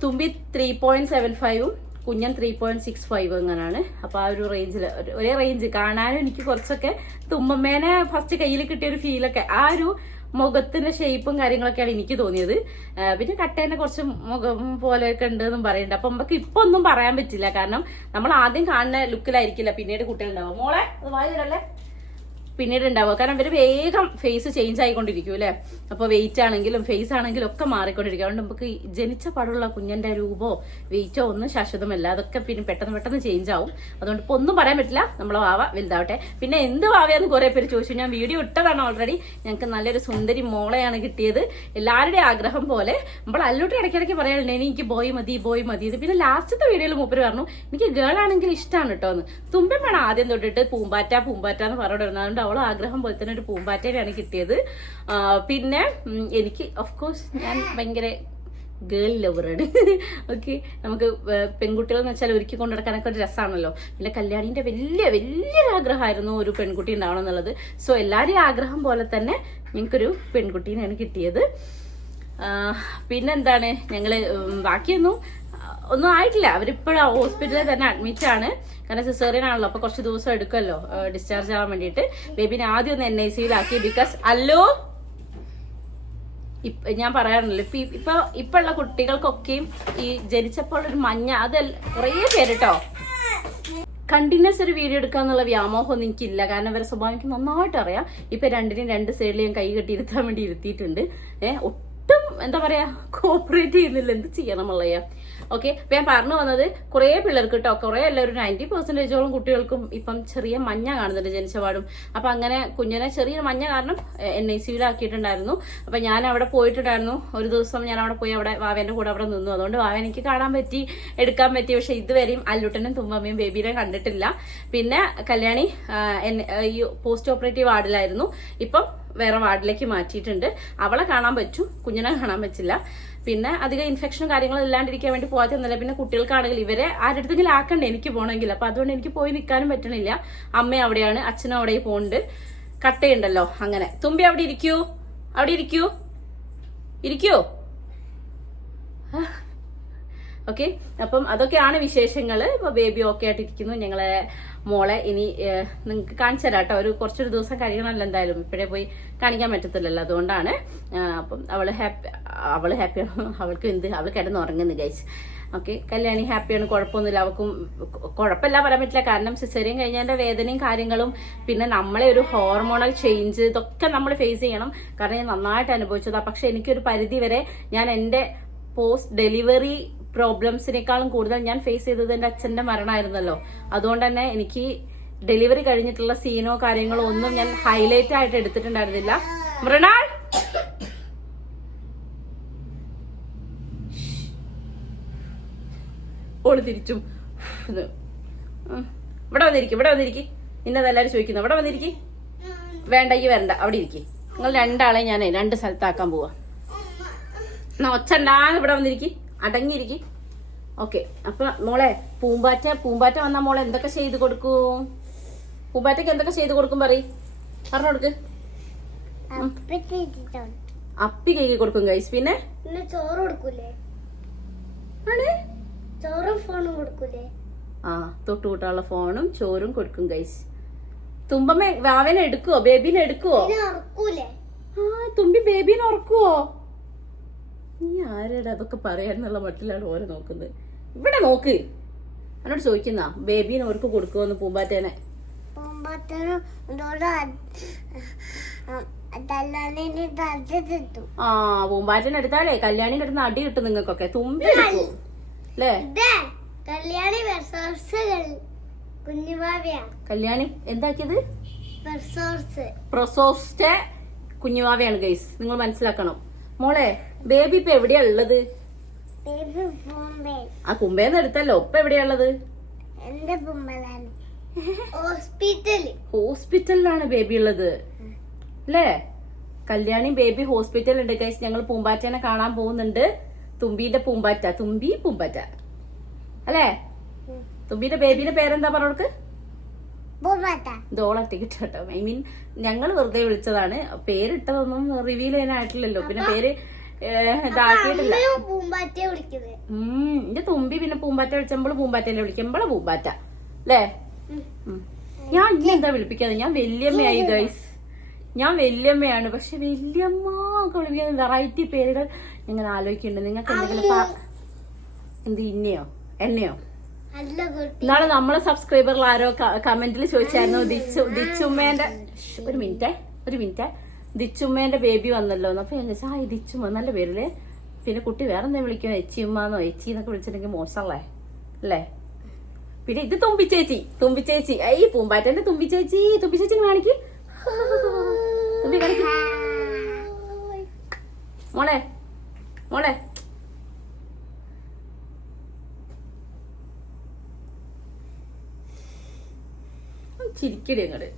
തുമ്പി 3.75 കുഞ്ഞൻ 3.65 അങ്ങനാണ്. അപ്പൊ ആ ഒരു റേഞ്ചിൽ, ഒരേ റേഞ്ച്. കാണാനും എനിക്ക് കുറച്ചൊക്കെ തുമ്പമ്മേനെ ഫസ്റ്റ് കയ്യിൽ കിട്ടിയ ഒരു ഫീലൊക്കെ, ആ ഒരു മുഖത്തിന്റെ ഷേപ്പും കാര്യങ്ങളൊക്കെയാണ് എനിക്ക് തോന്നിയത്. പിന്നെ കട്ടേന്റെ കുറച്ച് മുഖം പോലെയൊക്കെ ഉണ്ട് എന്നും പറയുന്നുണ്ട്. അപ്പൊ നമുക്ക് ഇപ്പൊ ഒന്നും പറയാൻ പറ്റില്ല. കാരണം നമ്മൾ ആദ്യം കാണുന്ന ലുക്കിലായിരിക്കില്ല പിന്നീട് കുട്ടികളുണ്ടാവും. മോളെ അത് വായിലിടല്ലേ? പിന്നീട് ഉണ്ടാവുക. കാരണം ഇവര് വേഗം ഫേസ് ചേഞ്ച് ആയിക്കൊണ്ടിരിക്കും അല്ലെ? അപ്പൊ വെയിറ്റ് ആണെങ്കിലും ഫേസ് ആണെങ്കിലും ഒക്കെ മാറിക്കൊണ്ടിരിക്കും. അതുകൊണ്ട് നമുക്ക് ജനിച്ച പാടുള്ള കുഞ്ഞിന്റെ രൂപോ വെയിറ്റോ ഒന്നും ശാശ്വതമല്ല. അതൊക്കെ പിന്നെ പെട്ടെന്ന് ചേഞ്ച് ആവും. അതുകൊണ്ട് ഇപ്പൊ ഒന്നും പറയാൻ പറ്റില്ല. നമ്മളെ വാവ വലുതാവട്ടെ. പിന്നെ എന്ത് വാവയാന്ന് കുറെ പേര് ചോദിച്ചു. ഞാൻ വീഡിയോ ഇട്ടതാണ് ഓൾറെഡി. ഞങ്ങൾക്ക് നല്ലൊരു സുന്ദരി മോളെയാണ് കിട്ടിയത്. എല്ലാവരുടെയും ആഗ്രഹം പോലെ. നമ്മൾ അല്ലൂട്ടി ഇടയ്ക്കിടയ്ക്ക് പറയാറുണ്ട് എനിക്ക് ബോയ് മതി. ഇത് പിന്നെ ലാസ്റ്റത്തെ വീഡിയോയിൽ മൂപ്പര് പറഞ്ഞു എനിക്ക് ഗേൾ ആണെങ്കിൽ ഇഷ്ടമാണ് കേട്ടോ എന്ന്. തുമ്പൻ വേണം ആദ്യം തൊട്ടിട്ട് പൂമ്പാറ്റ എന്ന് പറഞ്ഞിരുന്നത്. അതുകൊണ്ട് അവളെ ആഗ്രഹം പോലെ തന്നെ ഒരു പൂമ്പാറ്റയാണ് കിട്ടിയത്. പിന്നെ എനിക്ക് ഓഫ്കോഴ്സ് ഞാൻ ഭയങ്കര ഗേൾ ലവറാണ്. ഓക്കെ, നമുക്ക് പെൺകുട്ടികൾ എന്ന് വെച്ചാൽ ഒരുക്കി കൊണ്ടു നടക്കാനൊക്കെ ഒരു രസമാണല്ലോ. പിന്നെ കല്യാണിന്റെ വലിയൊരു ആഗ്രഹമായിരുന്നു ഒരു പെൺകുട്ടി ഉണ്ടാവണം എന്നുള്ളത്. സോ എല്ലാവരുടെയും ആഗ്രഹം പോലെ തന്നെ ഞങ്ങൾക്കൊരു പെൺകുട്ടീനെയാണ് കിട്ടിയത്. പിന്നെന്താണ്, ഞങ്ങള് ബാക്കിയൊന്നും ആയിട്ടില്ല. അവരിപ്പോഴും ഹോസ്പിറ്റലിൽ തന്നെ അഡ്മിറ്റ് ആണ്. കാരണം സിസേറിയൻ ആണല്ലോ. അപ്പൊ കുറച്ച് ദിവസം എടുക്കുമല്ലോ ഡിസ്ചാർജ് ആവാൻ വേണ്ടിയിട്ട്. ബേബിനെ ആദ്യം ഒന്ന് NICU-ലാക്കി. ബിക്കോസ് ഞാൻ പറയാറുണ്ടല്ലോ, ഇപ്പൊ ഉള്ള കുട്ടികൾക്കൊക്കെയും ഈ ജനിച്ചപ്പോൾ ഒരു മഞ്ഞ, അത് കുറേ പേര് കേട്ടോ കണ്ടിന്യൂസ് ഒരു വീഡിയോ എടുക്കാന്നുള്ള വ്യാമോഹമൊന്നും എനിക്കില്ല. കാരണം അവരെ സ്വഭാവം എനിക്ക് നന്നായിട്ട് അറിയാം. ഇപ്പൊ രണ്ടിനും രണ്ട് സൈഡിൽ ഞാൻ കൈ കെട്ടി ഇരുത്താൻ വേണ്ടി ഇരുത്തിയിട്ടുണ്ട്. ഒട്ടും എന്താ പറയാ കോപ്പറേറ്റ് ചെയ്യുന്നില്ല. എന്ത് ചെയ്യണം ഉള്ളയാ? ഓക്കെ, അപ്പൊ ഞാൻ പറഞ്ഞു വന്നത് കുറെ പിള്ളേർക്ക് കേട്ടോ, കുറെ അല്ല ഒരു 90% കുട്ടികൾക്കും ഇപ്പം ചെറിയ മഞ്ഞ കാണുന്നുണ്ട് ജനിച്ചപാടും. അപ്പൊ അങ്ങനെ കുഞ്ഞിനെ ചെറിയ മഞ്ഞ കാരണം NICU-ലാക്കിയിട്ടുണ്ടായിരുന്നു. അപ്പൊ ഞാൻ അവിടെ പോയിട്ടുണ്ടായിരുന്നു. ഒരു ദിവസം ഞാൻ അവിടെ പോയി അവിടെ വാവേന്റെ കൂടെ അവിടെ നിന്നു. അതുകൊണ്ട് വാവ എനിക്ക് കാണാൻ പറ്റി, എടുക്കാൻ പറ്റി. പക്ഷെ ഇതുവരെയും അല്ലൂട്ടനും തുമ്പമ്മയും ബേബിനെ കണ്ടിട്ടില്ല. പിന്നെ കല്യാണി ഈ പോസ്റ്റ് ഓപ്പറേറ്റീവ് വാർഡിലായിരുന്നു. ഇപ്പം വേറെ വാർഡിലേക്ക് മാറ്റിയിട്ടുണ്ട്. അവളെ കാണാൻ പറ്റും, കുഞ്ഞിനെ കാണാൻ പറ്റില്ല. പിന്നെ അധികം ഇൻഫെക്ഷനും കാര്യങ്ങളും ഇല്ലാണ്ടിരിക്കാൻ വേണ്ടി പോകാത്തൊന്നുമില്ല. പിന്നെ കുട്ടികൾക്കാണെങ്കിൽ ഇവരെ ആരുടെടുത്തെങ്കിലും ആക്കണ്ടേ എനിക്ക് പോകണമെങ്കിൽ. അപ്പൊ അതുകൊണ്ട് എനിക്ക് പോയി നിൽക്കാനും പറ്റണില്ല. അമ്മ അവിടെയാണ്, അച്ഛനും അവിടെ പോകുന്നുണ്ട്. കട്ടയുണ്ടല്ലോ അങ്ങനെ. തുമ്പി അവിടെ ഇരിക്കൂ, അവിടെ ഇരിക്കൂ, ഇരിക്കൂ. ഓക്കെ, അപ്പം അതൊക്കെയാണ് വിശേഷങ്ങൾ. ഇപ്പൊ ബേബി ഓക്കെ ആയിട്ടിരിക്കുന്നു. ഞങ്ങളെ മോളെ ഇനി നിങ്ങൾക്ക് കാണിച്ചു തരാം കേട്ടോ. കുറച്ചൊരു ദിവസം കഴിയണമല്ലോ എന്തായാലും, ഇപ്പോഴേ പോയി കാണിക്കാൻ പറ്റത്തില്ലല്ലോ. അതുകൊണ്ടാണ്. അപ്പം അവള് ഹാപ്പിയാണ്. അവൾ കിടന്നുറങ്ങുന്നു ഗൈസ്. ഓക്കെ, കല്യാണി ഹാപ്പിയാണ്, കുഴപ്പമൊന്നുമില്ല. അവൾക്കും കുഴപ്പമില്ല പറയാൻ പറ്റില്ല. കാരണം സിസേറിയൻ കഴിഞ്ഞതിന്റെ വേദനയും കാര്യങ്ങളും, പിന്നെ നമ്മളെ ഒരു ഹോർമോണൽ ചേഞ്ച്, ഇതൊക്കെ നമ്മൾ ഫേസ് ചെയ്യണം. കാരണം ഞാൻ നന്നായിട്ട് അനുഭവിച്ചതാ. പക്ഷെ എനിക്കൊരു പരിധി വരെ ഞാൻ എൻ്റെ പോസ്റ്റ് ഡെലിവറി പ്രോബ്ലംസിനേക്കാളും കൂടുതൽ ഞാൻ ഫേസ് ചെയ്തത് എൻ്റെ അച്ഛൻ്റെ മരണമായിരുന്നല്ലോ. അതുകൊണ്ട് തന്നെ എനിക്ക് ഡെലിവറി കഴിഞ്ഞിട്ടുള്ള സീനോ കാര്യങ്ങളോ ഒന്നും ഞാൻ ഹൈലൈറ്റ് ആയിട്ട് എടുത്തിട്ടുണ്ടായിരുന്നില്ല. മൃണാൾ ഓള് തിരിച്ചും ഇവിടെ വന്നിരിക്കും. ഇന്നതെല്ലാരും ചോദിക്കുന്നു, ഇവിടെ വന്നിരിക്കും. വേണ്ട, ഈ വരണ്ട, അവിടെ ഇരിക്കും. നിങ്ങൾ രണ്ടാളെ ഞാൻ 2 സ്ഥലത്താക്കാൻ പോവാ. എന്നാ ഒച്ചണ്ടാന്ന് ഇവിടെ വന്നിരിക്കും, അടങ്ങിയിരിക്കും. ഓക്കെ, അപ്പൊ മോളെ പൂമ്പാറ്റ വന്നാ മോളെ എന്തൊക്കെ ചെയ്ത് കൊടുക്കും? പൂമ്പാറ്റക്ക് എന്തൊക്കെ ചെയ്ത് കൊടുക്കും പറഞ്ഞു കൊടുക്ക്. അപ്പി കഴുകി കൊടുക്കും ഗൈസ്. പിന്നെ ചോറ് കൊടുക്കൂലേ? ചോറും ഫോണും കൊടുക്കൂലേ? ആ, തൊട്ടുകൂട്ടാനുള്ള ഫോണും ചോറും കൊടുക്കും ഗൈസ്. തുമ്പമ്മ വാവനെ എടുക്കുവോ? ബേബീനെ എടുക്കുവോ? ആ, തുമ്പി ബേബീനെ ഉറക്കുവോ? നീ ആരുടെ അതൊക്കെ പറയാന്നുള്ള മട്ടിലാണ് ഓരോ നോക്കുന്നത്. ഇവിടെ നോക്ക്, എന്നോട് ചോദിക്കുന്ന ബേബീനെ ഓർക്ക് കൊടുക്കുവോന്ന് പൂമ്പാറ്റേനെ. ആ, പൂമ്പാറ്റേനെ എടുത്താലേ കല്യാണി കിട്ടുന്ന അടി കിട്ടും നിങ്ങൾക്കൊക്കെ. തുമ്പി എടുക്കും അല്ലേ? കല്യാണി എന്താക്കിയത്? പ്രസോസ്റ്റെ കുഞ്ഞുവാവയാണ് ഗൈസ്, നിങ്ങൾ മനസ്സിലാക്കണം. മോളെ ബേബി ഇപ്പൊ എവിടെയാ ഉള്ളത്? ആ കുമ്പേന്ന് എടുത്തല്ലോ. ഇപ്പൊ എവിടെയാ ഉള്ളത്? ഹോസ്പിറ്റലിലാണ് ബേബി ഉള്ളത് അല്ലേ? കല്യാണി ബേബി ഹോസ്പിറ്റൽ ഉണ്ട് ഗൈസ്. ഞങ്ങൾ പൂമ്പാറ്റേനെ കാണാൻ പോകുന്നുണ്ട്. തുമ്പീന്റെ പൂമ്പാറ്റ അല്ലേ? തുമ്പീന്റെ ബേബിയുടെ പേരെന്താ പറഞ്ഞോൾക്ക്? ദോളൊറ്റ കേട്ടോ. ഐ മീൻ ഞങ്ങൾ വെറുതെ വിളിച്ചതാണ്. പേരിട്ടതൊന്നും റിവീൽ ചെയ്യാനായിട്ടില്ലല്ലോ. പിന്നെ പേര് ഇതാക്കിയിട്ടില്ല. എന്റെ തുമ്പി പിന്നെ പൂമ്പാറ്റ വിളിച്ചപ്പോൾ പൂമ്പാറ്റല്ലേ വിളിക്കുമ്പോളെ പൂമ്പാറ്റ അല്ലേ? ഞാൻ ഇനി എന്താ വിളിപ്പിക്കാതെ? ഞാൻ വല്യമ്മയായി ഗൈസ്. ഞാൻ വല്യമ്മയാണ്. പക്ഷെ വല്യമ്മ ഒക്കെ വിളിക്കുന്ന വെറൈറ്റി പേരുകൾ ഞങ്ങൾ ആലോചിക്കുന്നുണ്ട്. നിങ്ങൾക്ക് എന്തെങ്കിലും എന്ത് എന്നെയോ? ഇന്നാള് നമ്മളെ സബ്സ്ക്രൈബറിൽ ആരോ കമന്റിൽ ചോദിച്ചായിരുന്നു ദിച്ചുമ്മേന്റെ ഒരു മിനിറ്റ് ദിച്ചുമ്മേന്റെ ബേബി വന്നല്ലോ. അപ്പൊ ഞാൻ ചോദിച്ചാ ഈ ദിച്ചുമ്മ നല്ല പേരില്ലേ? പിന്നെ കുട്ടി വേറെ എന്താ വിളിക്കും? എച്ചിമ്മന്നോ എച്ചി എന്നൊക്കെ വിളിച്ചിട്ടുണ്ടെങ്കിൽ മോശമല്ലേ അല്ലേ? പിന്നെ ഇത് തുമ്പിച്ചേച്ചി ഈ പൂമ്പാറ്റന്റെ തുമ്പിച്ചേച്ചി കാണിക്ക്. തുമ്പി കാണിക്ക്. മോളെ ചിരിക്കടി അങ്ങോട്ട്.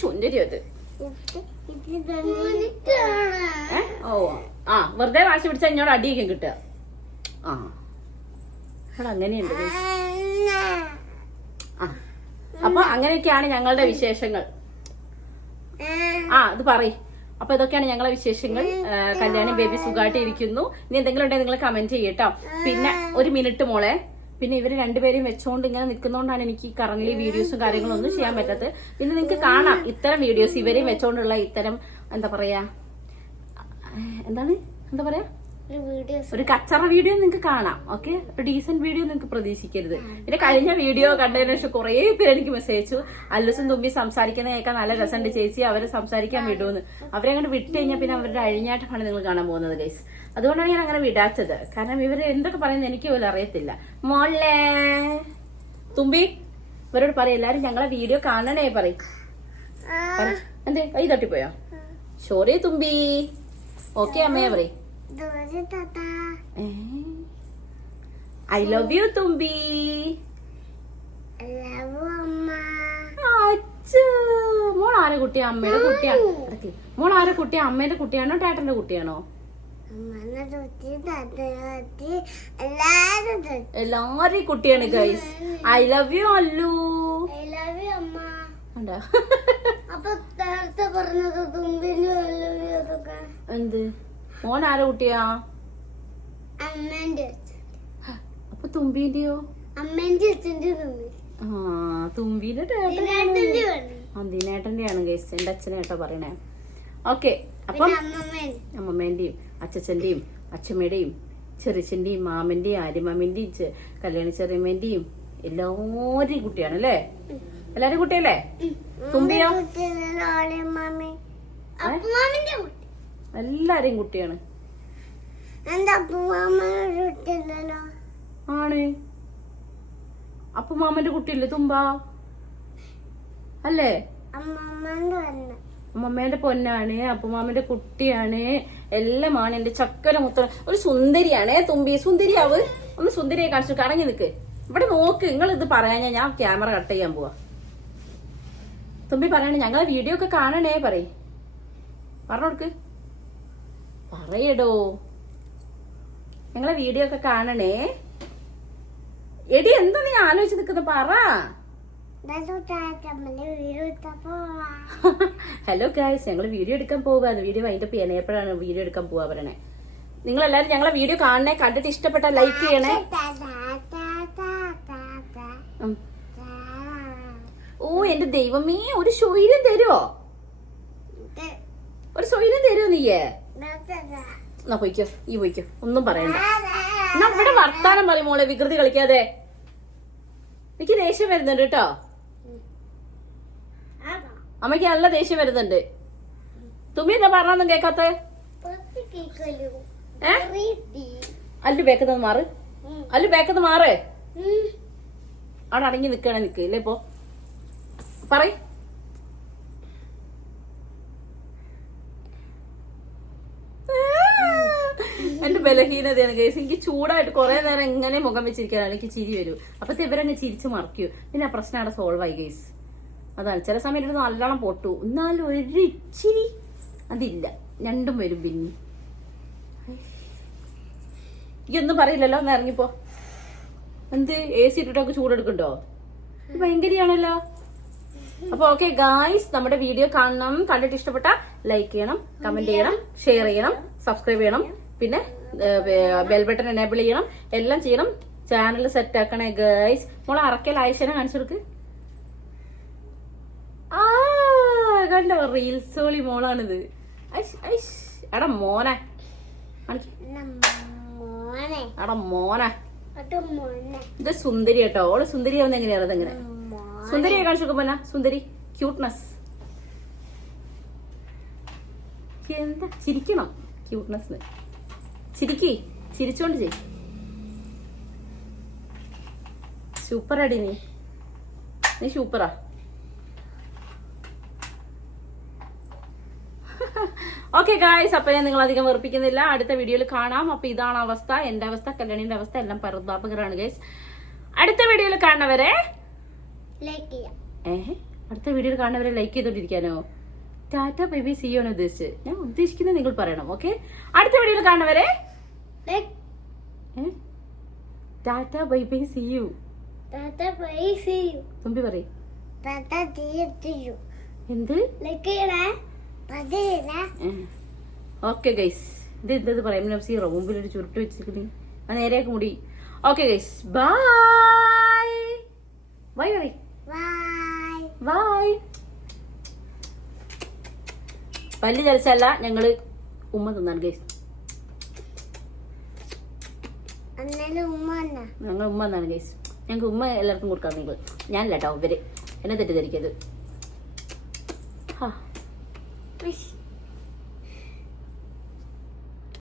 സുന്ദരി അത്. ആ, വെറുതെ വാശി പിടിച്ചാൽ എന്നോട് അടിയൊക്കെ കിട്ടുക. ആ, അങ്ങനെയുണ്ട്. അപ്പൊ അങ്ങനെയൊക്കെയാണ് ഞങ്ങളുടെ വിശേഷങ്ങൾ. ഇത് പറയ്. അപ്പൊ ഇതൊക്കെയാണ് ഞങ്ങളെ വിശേഷങ്ങൾ. കല്യാണി ബേബി സുഖമായിട്ട് ഇരിക്കുന്നു. ഇനി എന്തെങ്കിലും ഉണ്ടെങ്കിൽ നിങ്ങൾ കമന്റ് ചെയ്യട്ടോ. പിന്നെ ഒരു മിനിറ്റ് മോളെ. പിന്നെ ഇവര് രണ്ടുപേരെയും വെച്ചോണ്ട് ഇങ്ങനെ നിൽക്കുന്നോണ്ടാണ് എനിക്ക് കറന്റ് വീഡിയോസും കാര്യങ്ങളും ഒന്നും ചെയ്യാൻ പറ്റാത്തത്. പിന്നെ നിങ്ങൾക്ക് കാണാം ഇത്തരം വീഡിയോസ്, ഇവരെയും വെച്ചോണ്ടുള്ള ഇത്തരം എന്താ പറയാ ഒരു കച്ചറ വീഡിയോ നിങ്ങൾക്ക് കാണാം. ഓക്കെ, ഒരു ഡീസന്റ് വീഡിയോ നിങ്ങൾക്ക് പ്രതീക്ഷിക്കരുത്. പിന്നെ കഴിഞ്ഞ വീഡിയോ കണ്ടതിന് ശേഷം കുറെ പേര് എനിക്ക് മെസ്സേജ് അയച്ചു, അല്ലസും തുമ്പി സംസാരിക്കുന്ന കേൾക്കാൻ നല്ല രസമുണ്ട് ചേച്ചി, അവരെ സംസാരിക്കാൻ വിടുമെന്ന്. അവരെ അങ്ങനെ വിട്ട് കഴിഞ്ഞാൽ പിന്നെ അവരുടെ അഴിഞ്ഞാട്ടമാണ് നിങ്ങൾ കാണാൻ പോകുന്നത് ഗൈസ്. അതുകൊണ്ടാണ് ഞാൻ അങ്ങനെ വിടാത്തത്. കാരണം ഇവര് എന്തൊക്കെ പറയുന്നത് എനിക്ക് പോലും അറിയത്തില്ല. മോളെ തുമ്പി ഇവരോട് പറയും, എല്ലാരും ഞങ്ങളെ വീഡിയോ കാണണേ പറയും. എന്തേ കൈ തട്ടിപ്പോയോ? സോറി തുമ്പി. ഓക്കെ അമ്മയെ പറയും. I love you തുമ്പി. അച്ഛോ, മോൾ ആരെ കുട്ടിയാ? അമ്മയുടെ കുട്ടിയാ? മോൾ ആരെ കുട്ടിയാ? അമ്മേന്റെ കുട്ടിയാണോ ടേട്ടന്റെ കുട്ടിയാണോ? എല്ലാരെയും കുട്ടിയാണ് guys. I love you Allu. എന്ത് മോൻ ആരെ കുട്ടിയാ? അപ്പൊ തുമ്പീന്റെയോ? ആ, തുമ്പീന്റെ ദിനേട്ടന്റെയാണ് ഗൈസ്. എന്റെ അച്ഛനേട്ടോ പറയണേ. ഓക്കെ, അപ്പം അമ്മമ്മേന്റെയും അച്ഛച്ചന്റെയും അച്ഛമ്മയുടെയും ചെറിച്ചന്റെയും മാമന്റെയും ആര്യമാമന്റെയും കല്യാണി ചെറിയമ്മേന്റെയും എല്ലാരെയും കുട്ടിയാണ് അല്ലേ? എല്ലാരും കുട്ടിയല്ലേ? തുമ്പിയോ? എല്ലാരെയും കുട്ടിയാണ്. ആണ്. അപ്പുമാമന്റെ കുട്ടിയല്ലേ തുമ്പ? അല്ലേ? അമ്മമ്മേന്റെ പൊന്നാണ്, അപ്പുമാമന്റെ കുട്ടിയാണ്, എല്ലാമാണ്. എന്റെ ചക്കര മുത്ത ഒരു സുന്ദരിയാണേ തുമ്പി. സുന്ദരിയാവ്. ഒന്ന് സുന്ദരിയെ കാണിച്ചു. കടങ്ങി നിക്ക്. ഇവിടെ നോക്ക്. നിങ്ങൾ ഇത് പറയാൻ ഞാൻ ക്യാമറ കട്ട് ചെയ്യാൻ പോവാ. തുമ്പി പറയണേ ഞങ്ങളെ വീഡിയോ ഒക്കെ കാണണേ. പറഞ്ഞോടുക്ക്. പറയടോ. ഞങ്ങളെ വീഡിയോ ഒക്കെ കാണണേ. എടി എന്താ നീ ആലോചിച്ച് നിക്കുന്ന? പറ. ഹലോ ഗൈസ്, ഞങ്ങള് വീഡിയോ എടുക്കാൻ പോവാ. വീഡിയോ വൈൻഡപ്പ് ചെയ്യണേ. എപ്പോഴാണ് വീഡിയോ എടുക്കാൻ പോവാ പറയണേ? നിങ്ങൾ എല്ലാരും ഞങ്ങളെ വീഡിയോ കാണണേ. കണ്ടിട്ട് ഇഷ്ടപ്പെട്ട ലൈക്ക് ചെയ്യണേ. ഓ എന്റെ ദൈവമേ, ഒരു സ്വൈര്യം തരുവോ? ഒരു സ്വൈര്യം തരുവോ നീയേ? എന്നാ പോയിക്കോ, ഈ പോയിക്കോ, ഒന്നും പറയണ്ട. എന്നാ ഇവിടെ വർത്താനം പറയും മോളെ, വികൃതി കളിക്കാതെ. എനിക്ക് ദേഷ്യം വരുന്നുണ്ട് കേട്ടോ. അമ്മയ്ക്ക് നല്ല ദേഷ്യം വരുന്നുണ്ട്. തുമ്മി എന്താ പറഞ്ഞൊന്നും കേക്കാത്ത? അല്ലു ബേക്കത്ത് മാറ്. അല്ലു ബേക്കത്ത് മാറ്. അവിടെ അടങ്ങി നിക്കണേ. നിക്ക് ഇല്ലേ ഇപ്പൊ പറ. എന്റെ ബലഹീനതയാണ് കേസ്. എനിക്ക് ചൂടായിട്ട് കുറെ നേരം എങ്ങനെ മുഖം വെച്ചിരിക്കാനാണ് എനിക്ക് ചിരി വരൂ. അപ്പത്തെ ഇവരങ്ങ് ചിരിച്ചു മറിക്കൂ. പിന്നെ ആ പ്രശ്നം അവിടെ സോൾവ് ആയി കേസ്. അതാണ് ചില സമയത്ത് നല്ലോണം പൊട്ടു. എന്നാലും ഒരു ഇച്ചിരി അതില്ല. രണ്ടും വരും. പിന്നെ ഈ ഒന്നും പറയില്ലല്ലോ. ഒന്ന് ഇറങ്ങിപ്പോ. എന്ത് AC ഇട്ടിട്ടൊക്കെ ചൂടെടുക്കണ്ടോ? ഭയങ്കരയാണല്ലോ. അപ്പൊ ഓക്കെ ഗായ്സ്, നമ്മുടെ വീഡിയോ കാണണം. കണ്ടിട്ട് ഇഷ്ടപ്പെട്ട ലൈക്ക് ചെയ്യണം, കമന്റ് ചെയ്യണം, ഷെയർ ചെയ്യണം, സബ്സ്ക്രൈബ് ചെയ്യണം, പിന്നെ ബെൽ ബട്ടൺ എനേബിൾ ചെയ്യണം. എല്ലാം ചെയ്യണം. ചാനൽ സെറ്റ് ആക്കണേ ഗായ്സ്. മോളെ അറക്കൽ ആയിഷനെ കാണിച്ചു കൊടുക്ക്. ആ കണ്ടോ, റീൽസോളി മോളാണിത്. എടാ മോനെ എടാ മോനെ. ഇത് സുന്ദരി കേട്ടോ. ഓള് സുന്ദരി ആവുന്ന എങ്ങനെയാണ്? അതെങ്ങനെ സുന്ദരിയെ കാണിച്ചു നോക്കുമ്പോ സുന്ദരി ക്യൂട്ട്നെസ്. എന്താ ചിരിക്കണം? ക്യൂട്ട്നെസ് ചിരിക്കി. ചിരിച്ചോണ്ട് ചെയ്. സൂപ്പറാടി നീ. നീ സൂപ്പറാ. ഓക്കെ ഗായ്സ്, അപ്പൊ ഞാൻ നിങ്ങൾ അധികം വെറുപ്പിക്കുന്നില്ല. അടുത്ത വീഡിയോയിൽ കാണാം. അപ്പൊ ഇതാണ് അവസ്ഥ. എന്റെ അവസ്ഥ, കല്യാണിന്റെ അവസ്ഥ എല്ലാം പരതാപകരാണ് ഗൈസ്. അടുത്ത വീഡിയോയിൽ കാണുന്നവരെ അടുത്ത വീഡിയോയിൽ കാണുന്നവരെ ലൈക്ക് ചെയ്തോണ്ടിരിക്കാനോ? ടാറ്റ ബൈ ബൈ സീ യു ആണ് ഉദ്ദേശിച്ചത്. ഞാൻ ഉദ്ദേശിക്കുന്നത് നിങ്ങൾ പറയണം. ഓക്കെ, അടുത്ത വീഡിയോയിൽ കാണുന്നവരെ tata bye bye see you. Thumbi പറയും. എന്ത്? ഓക്കെ ഗൈസ്, ഇത് എന്തത് പറയാം? റൂമിൽ ഒരു ചുരുട്ട് വെച്ചിരിക്കുന്നു. ആ നേരെയൊക്കെ മുടി. ഓക്കെ ഗൈസ്, ബൈ ബൈ പറയും. ബൈ. പല്ല് ചലിച്ചല്ല, ഞങ്ങള് ഉമ്മ തിന്നാണ് ഗൈസ്. ഞങ്ങൾ ഉമ്മ എന്നാണ് ഗൈസ്. ഞങ്ങൾക്ക് ഉമ്മ എല്ലാവർക്കും കൊടുക്കാൻ. നിങ്ങൾ ഞാനല്ല കേട്ടോ, ഇവര് എന്നെ തെറ്റിദ്ധരിക്കരുത്.